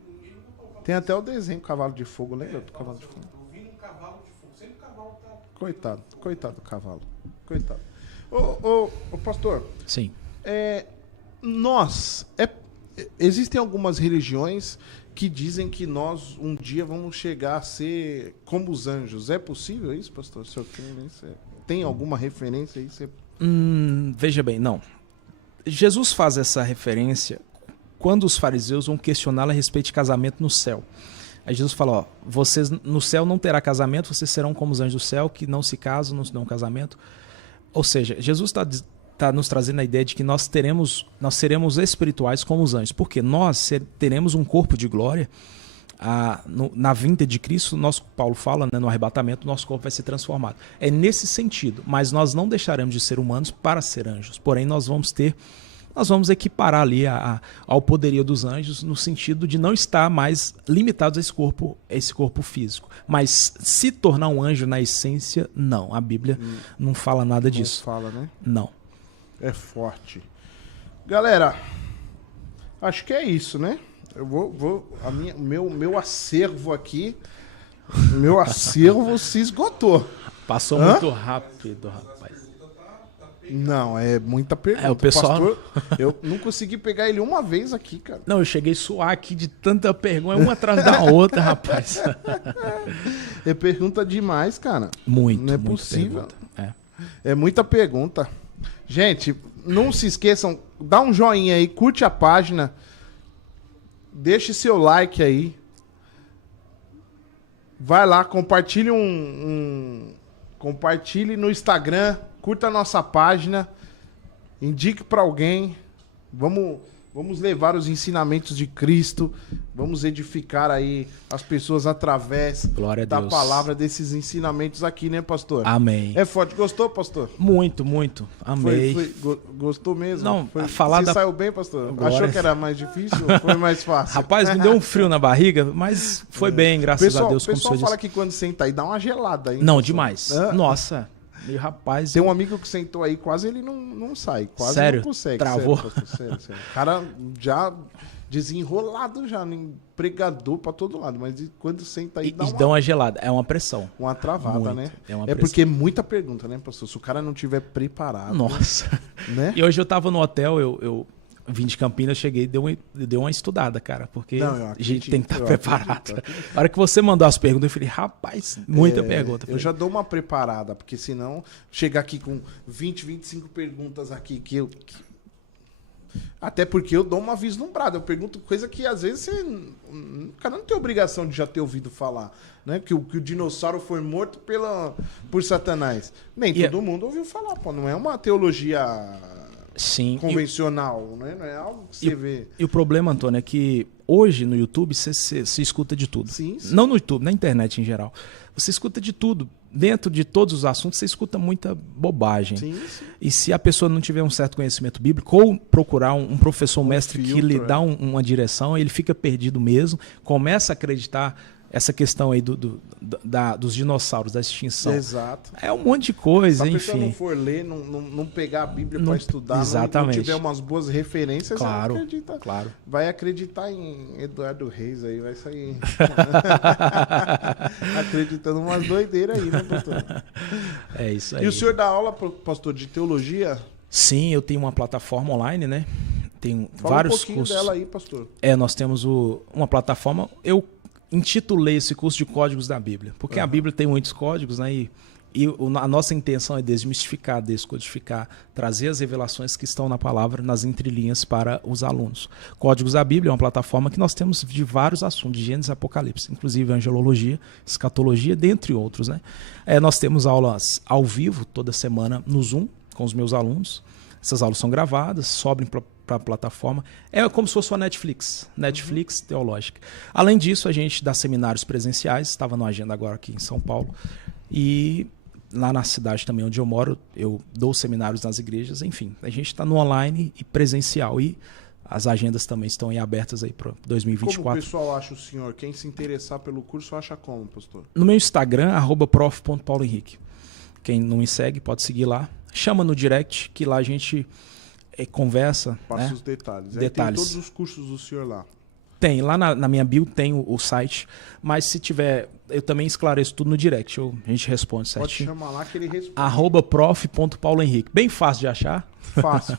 Ninguém botou o cavalo. Tem até o desenho Cavalo de Fogo, lembra do Cavalo de Fogo? Eu vi um cavalo de fogo. Sempre o cavalo tá... Coitado do cavalo. Coitado. Ô, pastor, Sim. existem algumas religiões que dizem que nós um dia vamos chegar a ser como os anjos. É possível isso, pastor? O senhor tem alguma referência aí? Veja bem, não. Jesus faz essa referência quando os fariseus vão questioná-lo a respeito de casamento no céu. Aí Jesus fala, ó, vocês no céu não terá casamento, vocês serão como os anjos do céu, que não se casam, não se dão casamento. Ou seja, Jesus está nos trazendo a ideia de que nós seremos espirituais como os anjos. Porque nós teremos um corpo de glória. Na vinda de Cristo, Paulo fala, né, no arrebatamento, nosso corpo vai ser transformado. É nesse sentido. Mas nós não deixaremos de ser humanos para ser anjos. Porém, nós vamos equiparar ali ao poderio dos anjos no sentido de não estar mais limitados a esse corpo físico. Mas se tornar um anjo na essência, não. A Bíblia não fala nada disso. Não fala, né? Não. É forte. Galera, acho que é isso, né? Eu meu acervo aqui, meu acervo se esgotou. Passou Hã? muito rápido, rapaz. Não, é muita pergunta. O pessoal... Pastor, eu não consegui pegar ele uma vez aqui, cara. Não, eu cheguei a suar aqui de tanta pergunta, uma atrás da outra, rapaz. É pergunta demais, cara. Muito, Não é muita possível. pergunta. É muita pergunta. Gente, não se esqueçam, dá um joinha aí, curte a página, deixe seu like aí. Vai lá, compartilhe compartilhe no Instagram, curta a nossa página, indique para alguém. Vamos levar os ensinamentos de Cristo, vamos edificar aí as pessoas através Glória a da Deus. palavra desses ensinamentos aqui, né, pastor? Amém. É forte. Gostou, pastor? Muito, muito. Amei. Gostou mesmo? Não, Foi, falar você da- saiu bem, pastor? Glória. Achou que era mais difícil ou foi mais fácil? Rapaz, me deu um frio na barriga, mas foi bem, graças a Deus, O como o pessoal senhor fala disse. que quando senta aí dá uma gelada. Hein, Não, pastor? demais. Hã? Nossa. E rapaz, Tem um amigo que sentou aí, quase ele não sai. Quase Sério? não consegue. Travou? Sério, pastor, sério. O cara já desenrolado já, nem pregador pra todo lado. Mas quando senta aí dá dão uma gelada. É uma pressão. uma travada, Muito. né? É uma É pressão. porque é muita pergunta, né, pastor? Se o cara não tiver preparado, Nossa. né? E hoje eu tava no hotel, eu vim de Campinas, cheguei e dei uma estudada, cara. Porque Não, eu a acredito, gente tem que estar eu preparado. acredito. Na hora que você mandou as perguntas, eu falei, rapaz, muita pergunta. Eu já dou uma preparada, porque senão chegar aqui com 20, 25 perguntas aqui até porque eu dou uma vislumbrada, eu pergunto coisa que às vezes o cara não tem obrigação de já ter ouvido falar, né? Que o dinossauro foi morto por Satanás. Nem E todo mundo ouviu falar, pô, não é uma teologia Sim. convencional, né? Não é algo que você vê. E o problema, Antônio, é que hoje no YouTube você escuta de tudo. Sim, sim. Não no YouTube, na internet em geral. Você escuta de tudo. Dentro de todos os assuntos, você escuta muita bobagem. Sim, sim. E se a pessoa não tiver um certo conhecimento bíblico, ou procurar um professor mestre que lhe dá uma direção, ele fica perdido mesmo, começa a acreditar essa questão aí dos dinossauros, da extinção. Exato. É um monte de coisa, Se a enfim. pessoa não for ler, não pegar a Bíblia para estudar, exatamente. não tiver umas boas referências, Claro, ela acredita. claro. Vai acreditar em Eduardo Reis aí, vai sair acreditando umas doideiras aí, né, pastor? É isso aí. E o senhor dá aula, pastor, de teologia? Sim, eu tenho uma plataforma online, né? Tenho Fala vários um pouquinho cursos. dela aí, pastor. Nós temos uma plataforma. Eu intitulei esse curso de Códigos da Bíblia, porque a Bíblia tem muitos códigos, né? E a nossa intenção é desmistificar, descodificar, trazer as revelações que estão na palavra, nas entrelinhas para os alunos. Códigos da Bíblia é uma plataforma que nós temos de vários assuntos, de Gênesis e Apocalipse, inclusive angelologia, escatologia, dentre outros, né? Nós temos aulas ao vivo toda semana no Zoom com os meus alunos. Essas aulas são gravadas, sobem para a plataforma. É como se fosse uma Netflix teológica. Além disso, a gente dá seminários presenciais, estava na agenda agora aqui em São Paulo, e lá na cidade também onde eu moro, eu dou seminários nas igrejas, enfim. A gente está no online e presencial, e as agendas também estão aí abertas aí para 2024. Como o pessoal acha o senhor? Quem se interessar pelo curso acha como, pastor? No meu Instagram, @prof.paulohenrique. Quem não me segue pode seguir lá. Chama no direct, que lá a gente conversa. Passa, né? os detalhes. Detalhes. Aí tem todos os cursos do senhor lá. Tem, lá na minha bio tem o site, mas se tiver, eu também esclareço tudo no direct, a gente responde certinho. Pode chamar lá que ele responde. @prof.paulohenrique. Bem fácil de achar. Fácil.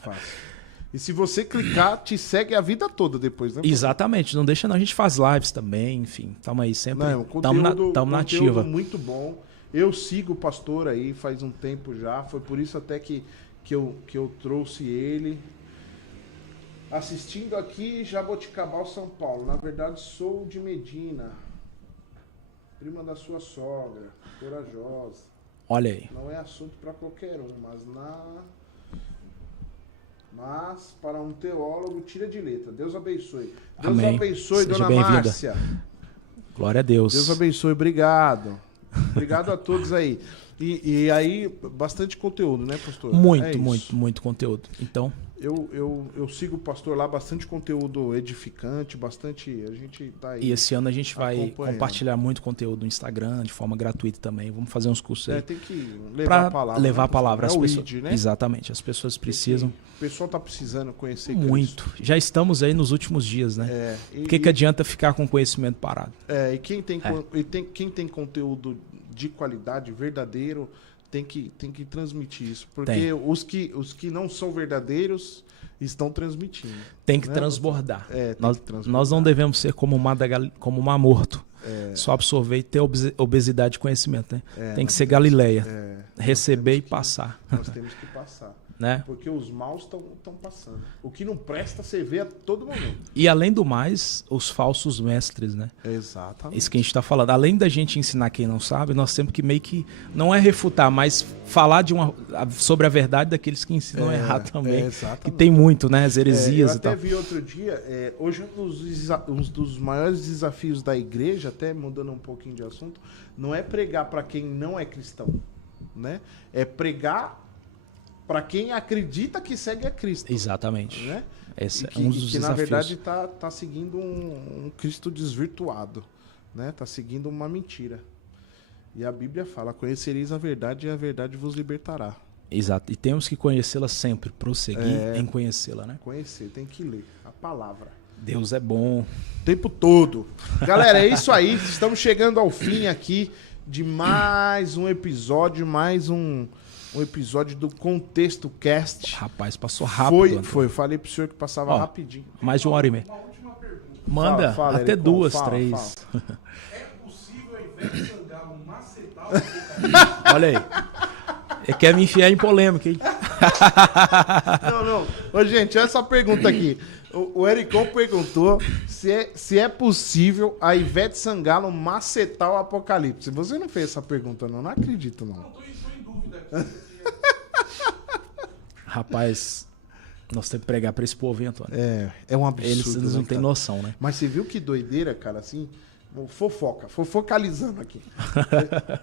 E se você clicar, te segue a vida toda depois, né? Exatamente, não deixa não. A gente faz lives também, enfim. Tamo aí sempre. Não, Tamo na ativa. Muito bom. Eu sigo o pastor aí faz um tempo já. Foi por isso até que eu trouxe ele. Assistindo aqui Jaboticabal, São Paulo. Na verdade, sou de Medina. Prima da sua sogra. Corajosa. Olha aí. Não é assunto para qualquer um, mas para um teólogo tira de letra. Deus abençoe. Deus Amém. abençoe, Seja dona bem-vinda. Márcia. Glória a Deus. Deus abençoe, obrigado. Obrigado a todos aí. E aí, bastante conteúdo, né, pastor? Muito conteúdo. Então, eu sigo o pastor lá, bastante conteúdo edificante, a gente tá aí. E esse ano a gente vai compartilhar muito conteúdo no Instagram, de forma gratuita também. Vamos fazer uns cursos aí. Tem que levar a palavra. Levar a palavra. As pessoas, né? Exatamente, as pessoas precisam. O pessoal tá precisando conhecer Cristo. Muito. Já estamos aí nos últimos dias, né? Por que adianta ficar com conhecimento parado? E quem tem conteúdo de qualidade, verdadeiro, tem que transmitir isso. Porque os que não são verdadeiros estão transmitindo. Tem que né? transbordar. Transbordar. Nós não devemos ser como um mar morto. Só absorver e ter obesidade de conhecimento. Né? Tem que ser Galileia. Receber e passar. Nós temos que passar. Né? Porque os maus estão passando. O que não presta, você vê a todo momento. E além do mais, os falsos mestres, né? Exatamente. Isso que a gente está falando. Além da gente ensinar quem não sabe, nós temos que meio que, não é refutar, mas falar sobre a verdade daqueles que ensinam errado também. Que tem muito, né? As heresias eu e tal. até vi outro dia, hoje um dos maiores desafios da igreja, até mudando um pouquinho de assunto, não é pregar para quem não é cristão, né? É pregar para quem acredita que segue a Cristo. Exatamente. Né? Esse que, é um dos que na desafios. verdade tá seguindo um Cristo desvirtuado, né? Tá seguindo uma mentira. E a Bíblia fala: conhecereis a verdade e a verdade vos libertará. Exato. E temos que conhecê-la sempre, prosseguir em conhecê-la, né? Conhecer, tem que ler a palavra. Deus é bom. O tempo todo. Galera, é isso aí. Estamos chegando ao fim aqui de mais um episódio, um episódio do Contexto Cast. Rapaz, passou rápido. Foi. Falei pro senhor que passava rapidinho. Mais de 1h30. Uma última pergunta. Manda, Fala, até Ericon, 2, fala, 3. fala. É possível, ao invés de Sangalo, macetar o apocalipse? Olha aí. Ele quer me enfiar em polêmica, hein? Não. Ô, gente, olha essa pergunta aqui. O Ericon perguntou se é possível a Ivete Sangalo macetar o apocalipse. Você não fez essa pergunta, não? Não acredito, não. Não, tô em dúvida aqui. Rapaz, Nós temos que pregar pra esse povo, hein, Antônio? É um absurdo. Eles não né, têm cara? noção, né? Mas você viu que doideira, cara, assim? Fofocalizando aqui.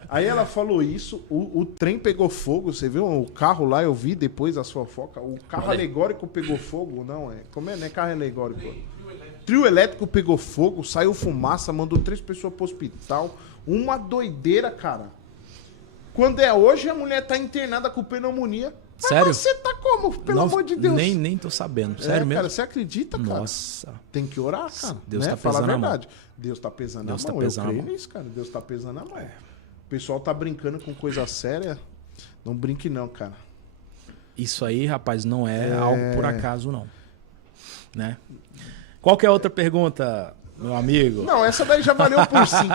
Aí ela falou isso, o trem pegou fogo, você viu o carro lá, eu vi depois as fofocas, o carro alegórico pegou fogo, não é? Como é, né? Carro alegórico. Trio elétrico pegou fogo, saiu fumaça, mandou 3 pessoas pro hospital. Uma doideira, cara. Quando é hoje, a mulher tá internada com pneumonia. Sério? Mas você tá como? Pelo amor de Deus. Nem tô sabendo. Sério mesmo? Cara, você acredita, cara? Nossa. Tem que orar, cara. Deus né? tá Fala a pesando a mão. verdade. Deus tá pesando Deus a tá mão. pesando Eu a creio mão. nisso, cara. Deus tá pesando a mão. O pessoal tá brincando com coisa séria. Não brinque não, cara. Isso aí, rapaz, não é algo por acaso, não. Né? Qual que é a outra pergunta, meu amigo? Não, essa daí já valeu por 5.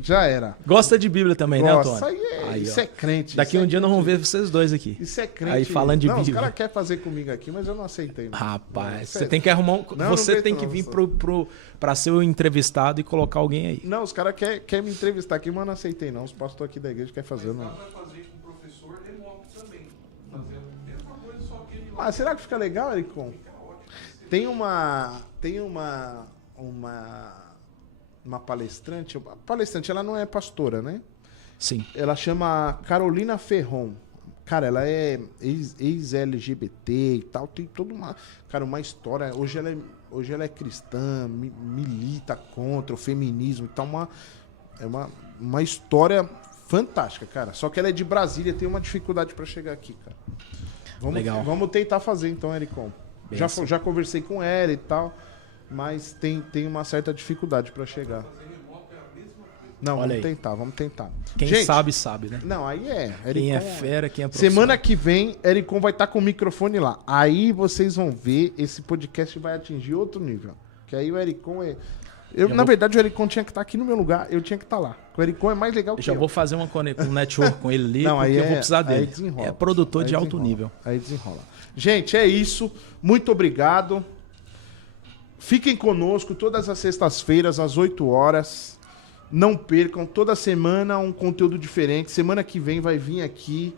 Já era. Gosta de Bíblia também, né, Nossa, Antônio? isso é crente. Daqui isso um é dia nós crente. vamos ver vocês dois aqui. Isso é crente. Aí falando de não, Bíblia. Os caras querem fazer comigo aqui, mas eu não aceitei. Não. Rapaz, Isso você é- tem que arrumar Não, você não tem aguento que não, vir pra ser o entrevistado e colocar alguém aí. Não, os caras querem me entrevistar aqui, mas eu não aceitei não. Os pastores aqui da igreja querem fazer. Eu Dá não. pra fazer com o professor remoto também. Fazendo a mesma coisa, só que ele Ah, será que fica legal, Ericon? Tem uma palestrante. A palestrante, ela não é pastora, né? Sim. Ela chama Carolina Ferron. Cara, ela é ex-LGBT e tal. Tem toda uma história. Hoje ela é cristã, milita contra o feminismo e tal. É uma história fantástica, cara. Só que ela é de Brasília, tem uma dificuldade pra chegar aqui, cara. Legal. Vamos tentar fazer então, Ericon. Benção. Já conversei com ela e tal, mas tem uma certa dificuldade pra chegar. Não, Olha vamos tentar. Quem Gente, sabe, né? Não, aí é. Quem é Ericon fera, quem é profissional. Semana que vem, Ericon vai estar com o microfone lá. Aí vocês vão ver, esse podcast vai atingir outro nível. Que aí o Ericon é... Na verdade, o Ericon tinha que estar aqui no meu lugar, eu tinha que estar lá. O Ericon é mais legal que Eu já vou fazer um network com ele ali, Não, porque aí eu vou precisar aí dele. desenrola. É produtor Aí de alto desenrola. nível. Aí desenrola. Gente, é isso. Muito obrigado. Fiquem conosco todas as sextas-feiras, às 8 horas. Não percam, toda semana um conteúdo diferente. Semana que vem vai vir aqui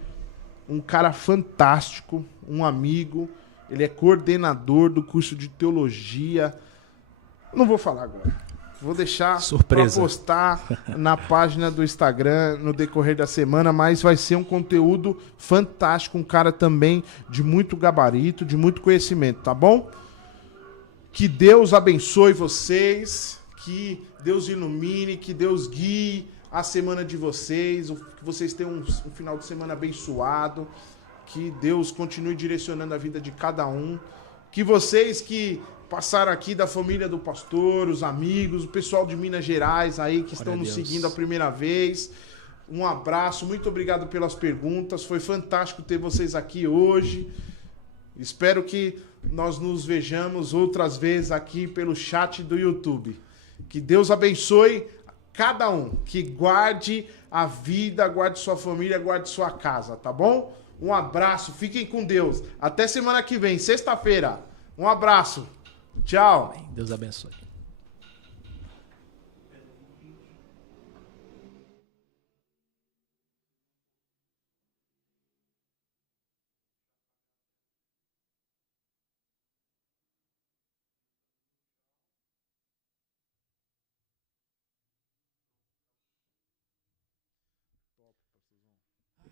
um cara fantástico, um amigo. Ele é coordenador do curso de teologia. Não vou falar agora. Vou deixar para Surpresa. postar na página do Instagram no decorrer da semana, mas vai ser um conteúdo fantástico, um cara também de muito gabarito, de muito conhecimento, tá bom? Que Deus abençoe vocês, que Deus ilumine, que Deus guie a semana de vocês, que vocês tenham um final de semana abençoado, que Deus continue direcionando a vida de cada um, que vocês que passaram aqui da família do pastor, os amigos, o pessoal de Minas Gerais aí que estão Glória a nos Deus. seguindo a primeira vez, um abraço, muito obrigado pelas perguntas, foi fantástico ter vocês aqui hoje. Espero que nós nos vejamos outras vezes aqui pelo chat do YouTube. Que Deus abençoe cada um, que guarde a vida, guarde sua família, guarde sua casa, tá bom? Um abraço, fiquem com Deus. Até semana que vem, sexta-feira. Um abraço. Tchau. Deus abençoe.